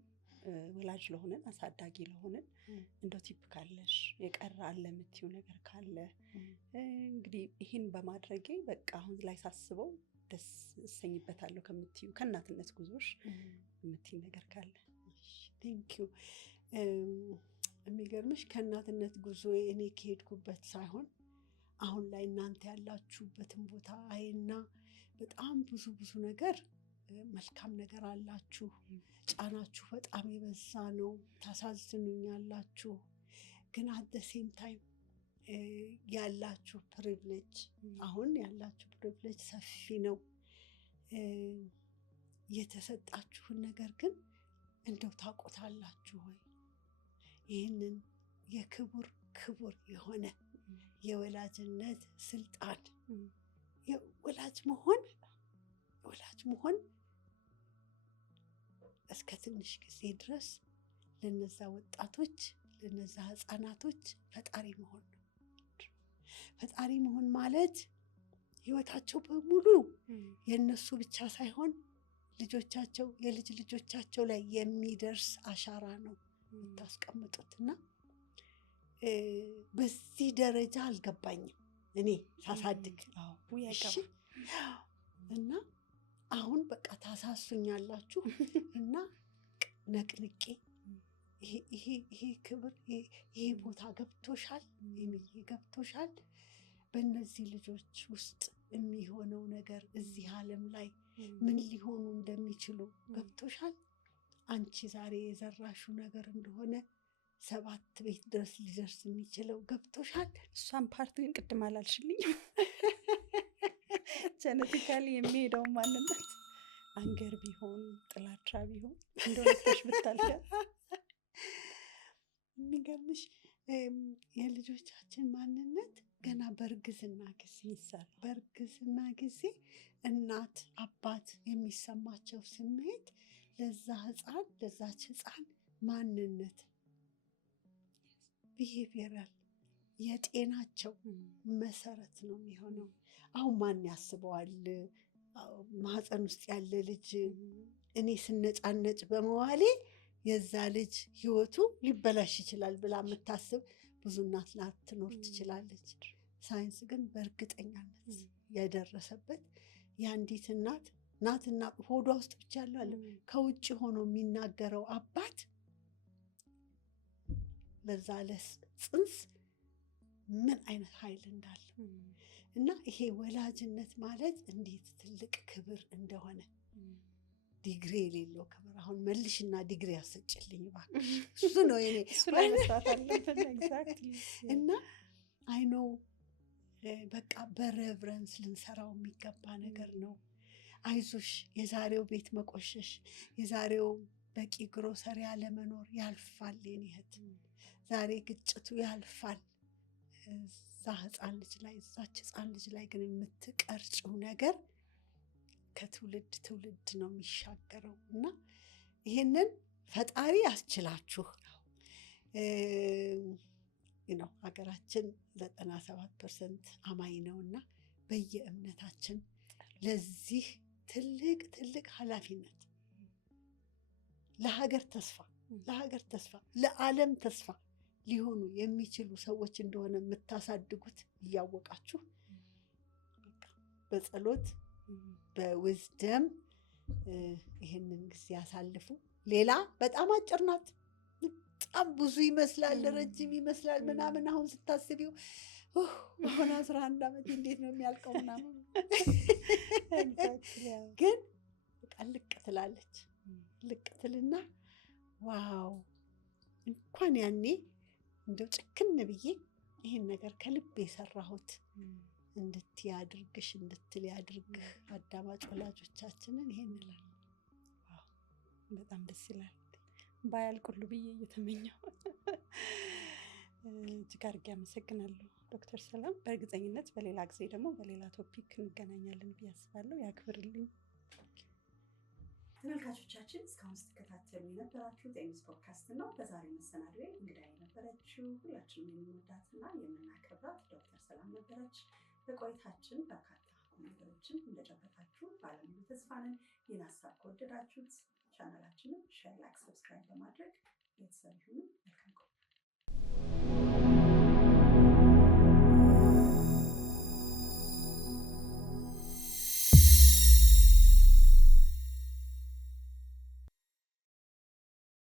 ወላጅ ለሆንን አሳዳጊ ለሆንን እንደው ቲፕ ካለሽ የቀረ አለ የምትይው ነገር ካለ እንግዲህ ይህን በማድረጌ በቃ አሁን ላይ ሳስበው ደስ እሰኝበታለሁ ከምትይው ከእናትነት ጉዞሽ የምትይው ነገር ካለ? ቴንኪው። የሚገርምሽ ከእናትነት ጉዞ እኔ ከሄድኩበት ሳይሆን አሁን ላይ እናንተ ያላችሁበትን ቦታ አይና በጣም ብዙ ነገር መልካም ነገር አላችሁ። ጫናችሁ በጣም የበዛ ነው፣ ታሳዝኑኛላችሁ። ግን አት ዘ ሴም ታይም ያላችሁ ፕሪቪሌጅ አሁን ያላችሁ ፕሪቪሌጅ ሰፊ ነው። የተሰጣችሁን ነገር ግን እንደው ታውቁታላችሁ ወይ? ይህንን ክቡር የሆነ የወላጅነት ስልጣን ወላጅ መሆን እስከ ትንሽ ጊዜ ድረስ ለነዛ ወጣቶች ለነዛ ህፃናቶች ፈጣሪ መሆን ነው። ፈጣሪ መሆን ማለት ህይወታቸው በሙሉ የነሱ ብቻ ሳይሆን ልጆቻቸው የልጅ ልጆቻቸው ላይ የሚደርስ አሻራ ነው የምታስቀምጡትና በዚህ ደረጃ አልገባኝም እኔ ሳሳድግ። እና አሁን በቃ ታሳሱኛላችሁ እና ነቅንቄ ይሄ ክብር ይሄ ቦታ ገብቶሻል፣ ገብቶሻል። በእነዚህ ልጆች ውስጥ የሚሆነው ነገር እዚህ ዓለም ላይ ምን ሊሆኑ እንደሚችሉ ገብቶሻል። አንቺ ዛሬ የዘራሽው ነገር እንደሆነ 7 ቤት ድረስ ሊደርስ የሚችለው ገብቶሻል። እሷን ፓርት ግን ቅድም አላልሽልኝም። ጀነቲካሊ የሚሄደው ማንነት አንገር ቢሆን ጥላቻ ቢሆን እንደሆነሽ ብታልፈ የሚገርምሽ የልጆቻችን ማንነት ገና በእርግዝና ጊዜ ይሰራል። በእርግዝና ጊዜ እናት አባት የሚሰማቸው ስሜት ለዛች ህፃን ማንነት ቢሄቪየራል የጤናቸው መሰረት ነው የሚሆነው። አሁን ማን ያስበዋል? ማህፀን ውስጥ ያለ ልጅ እኔ ስነጫነጭ በመዋሌ የዛ ልጅ ህይወቱ ሊበላሽ ይችላል ብላ የምታስብ ብዙ እናት ላትኖር ትችላለች። ሳይንስ ግን በእርግጠኛነት የደረሰበት የአንዲት እናትና ሆዷ ውስጥ ብቻ ያለው አለ ከውጭ ሆኖ የሚናገረው አባት ለዛ ለጽንስ ምን አይነት ኃይል እንዳለው እና ይሄ ወላጅነት ማለት እንዴት ትልቅ ክብር እንደሆነ ዲግሪ የሌለው ክብር። አሁን መልሽና ዲግሪ ያሰጭልኝ እባክሽ። እሱ ነው የኔ እና አይኖ በቃ በሬቨረንስ ልንሰራው የሚገባ ነገር ነው። አይዞሽ፣ የዛሬው ቤት መቆሸሽ፣ የዛሬው በቂ ግሮሰሪ አለመኖር ያልፋል የኔ እህት። ዛሬ ግጭቱ ያልፋል። እዛች ህፃን ልጅ ላይ ግን የምትቀርጭው ነገር ከትውልድ ትውልድ ነው የሚሻገረው እና ይህንን ፈጣሪ ያስችላችሁ። ሀገራችን 97% አማኝ ነውና በየእምነታችን ለዚህ ትልቅ ኃላፊነት ለሀገር ተስፋ ለዓለም ተስፋ ሊሆኑ የሚችሉ ሰዎች እንደሆነ የምታሳድጉት እያወቃችሁ በጸሎት በውዝደም ይህንን ጊዜ ያሳልፉ። ሌላ በጣም አጭር ናት። በጣም ብዙ ይመስላል፣ ረጅም ይመስላል ምናምን። አሁን ስታስቢው አሁን 11 ዓመት እንዴት ነው የሚያልቀው ምናምን፣ ግን በቃ ልቅ ትላለች። ልቅ ትልና ዋው እንኳን ያኔ እንደው ጭክን ብዬ ይህን ነገር ከልብ የሰራሁት እንድትይ ያድርግሽ፣ እንድትል ያድርግህ። አዳማጭ ወላጆቻችንን ይሄን እላለሁ። በጣም ደስ ይላል። ባያልቁሉ ብዬ እየተመኘው እጅግ አድርጌ አመሰግናለሁ ዶክተር ሰላም። በእርግጠኝነት በሌላ ጊዜ ደግሞ በሌላ ቶፒክ እንገናኛለን ብዬ አስባለሁ። ያክብርልኝ። ተመልካቾቻችን እስካሁን ስትከታተሉ የነበራችሁት ኤምስ ፖድካስት ነው። በዛሬው መሰናዶ እንግዳ የነበረችው ሁላችንም የምንወዳትና የምናከብራት ዶክተር ሰላም ነበረች። በቆይታችን በርካታ ነገሮችን እንደጨበጣችሁ ባለሙሉ ተስፋ ነን። ይህን ሀሳብ ከወደዳችሁት ቻናላችንን ሼር፣ ላይክ፣ ሰብስክራይብ በማድረግ ቤተሰብ ይሁኑ። መልካም ቆይታ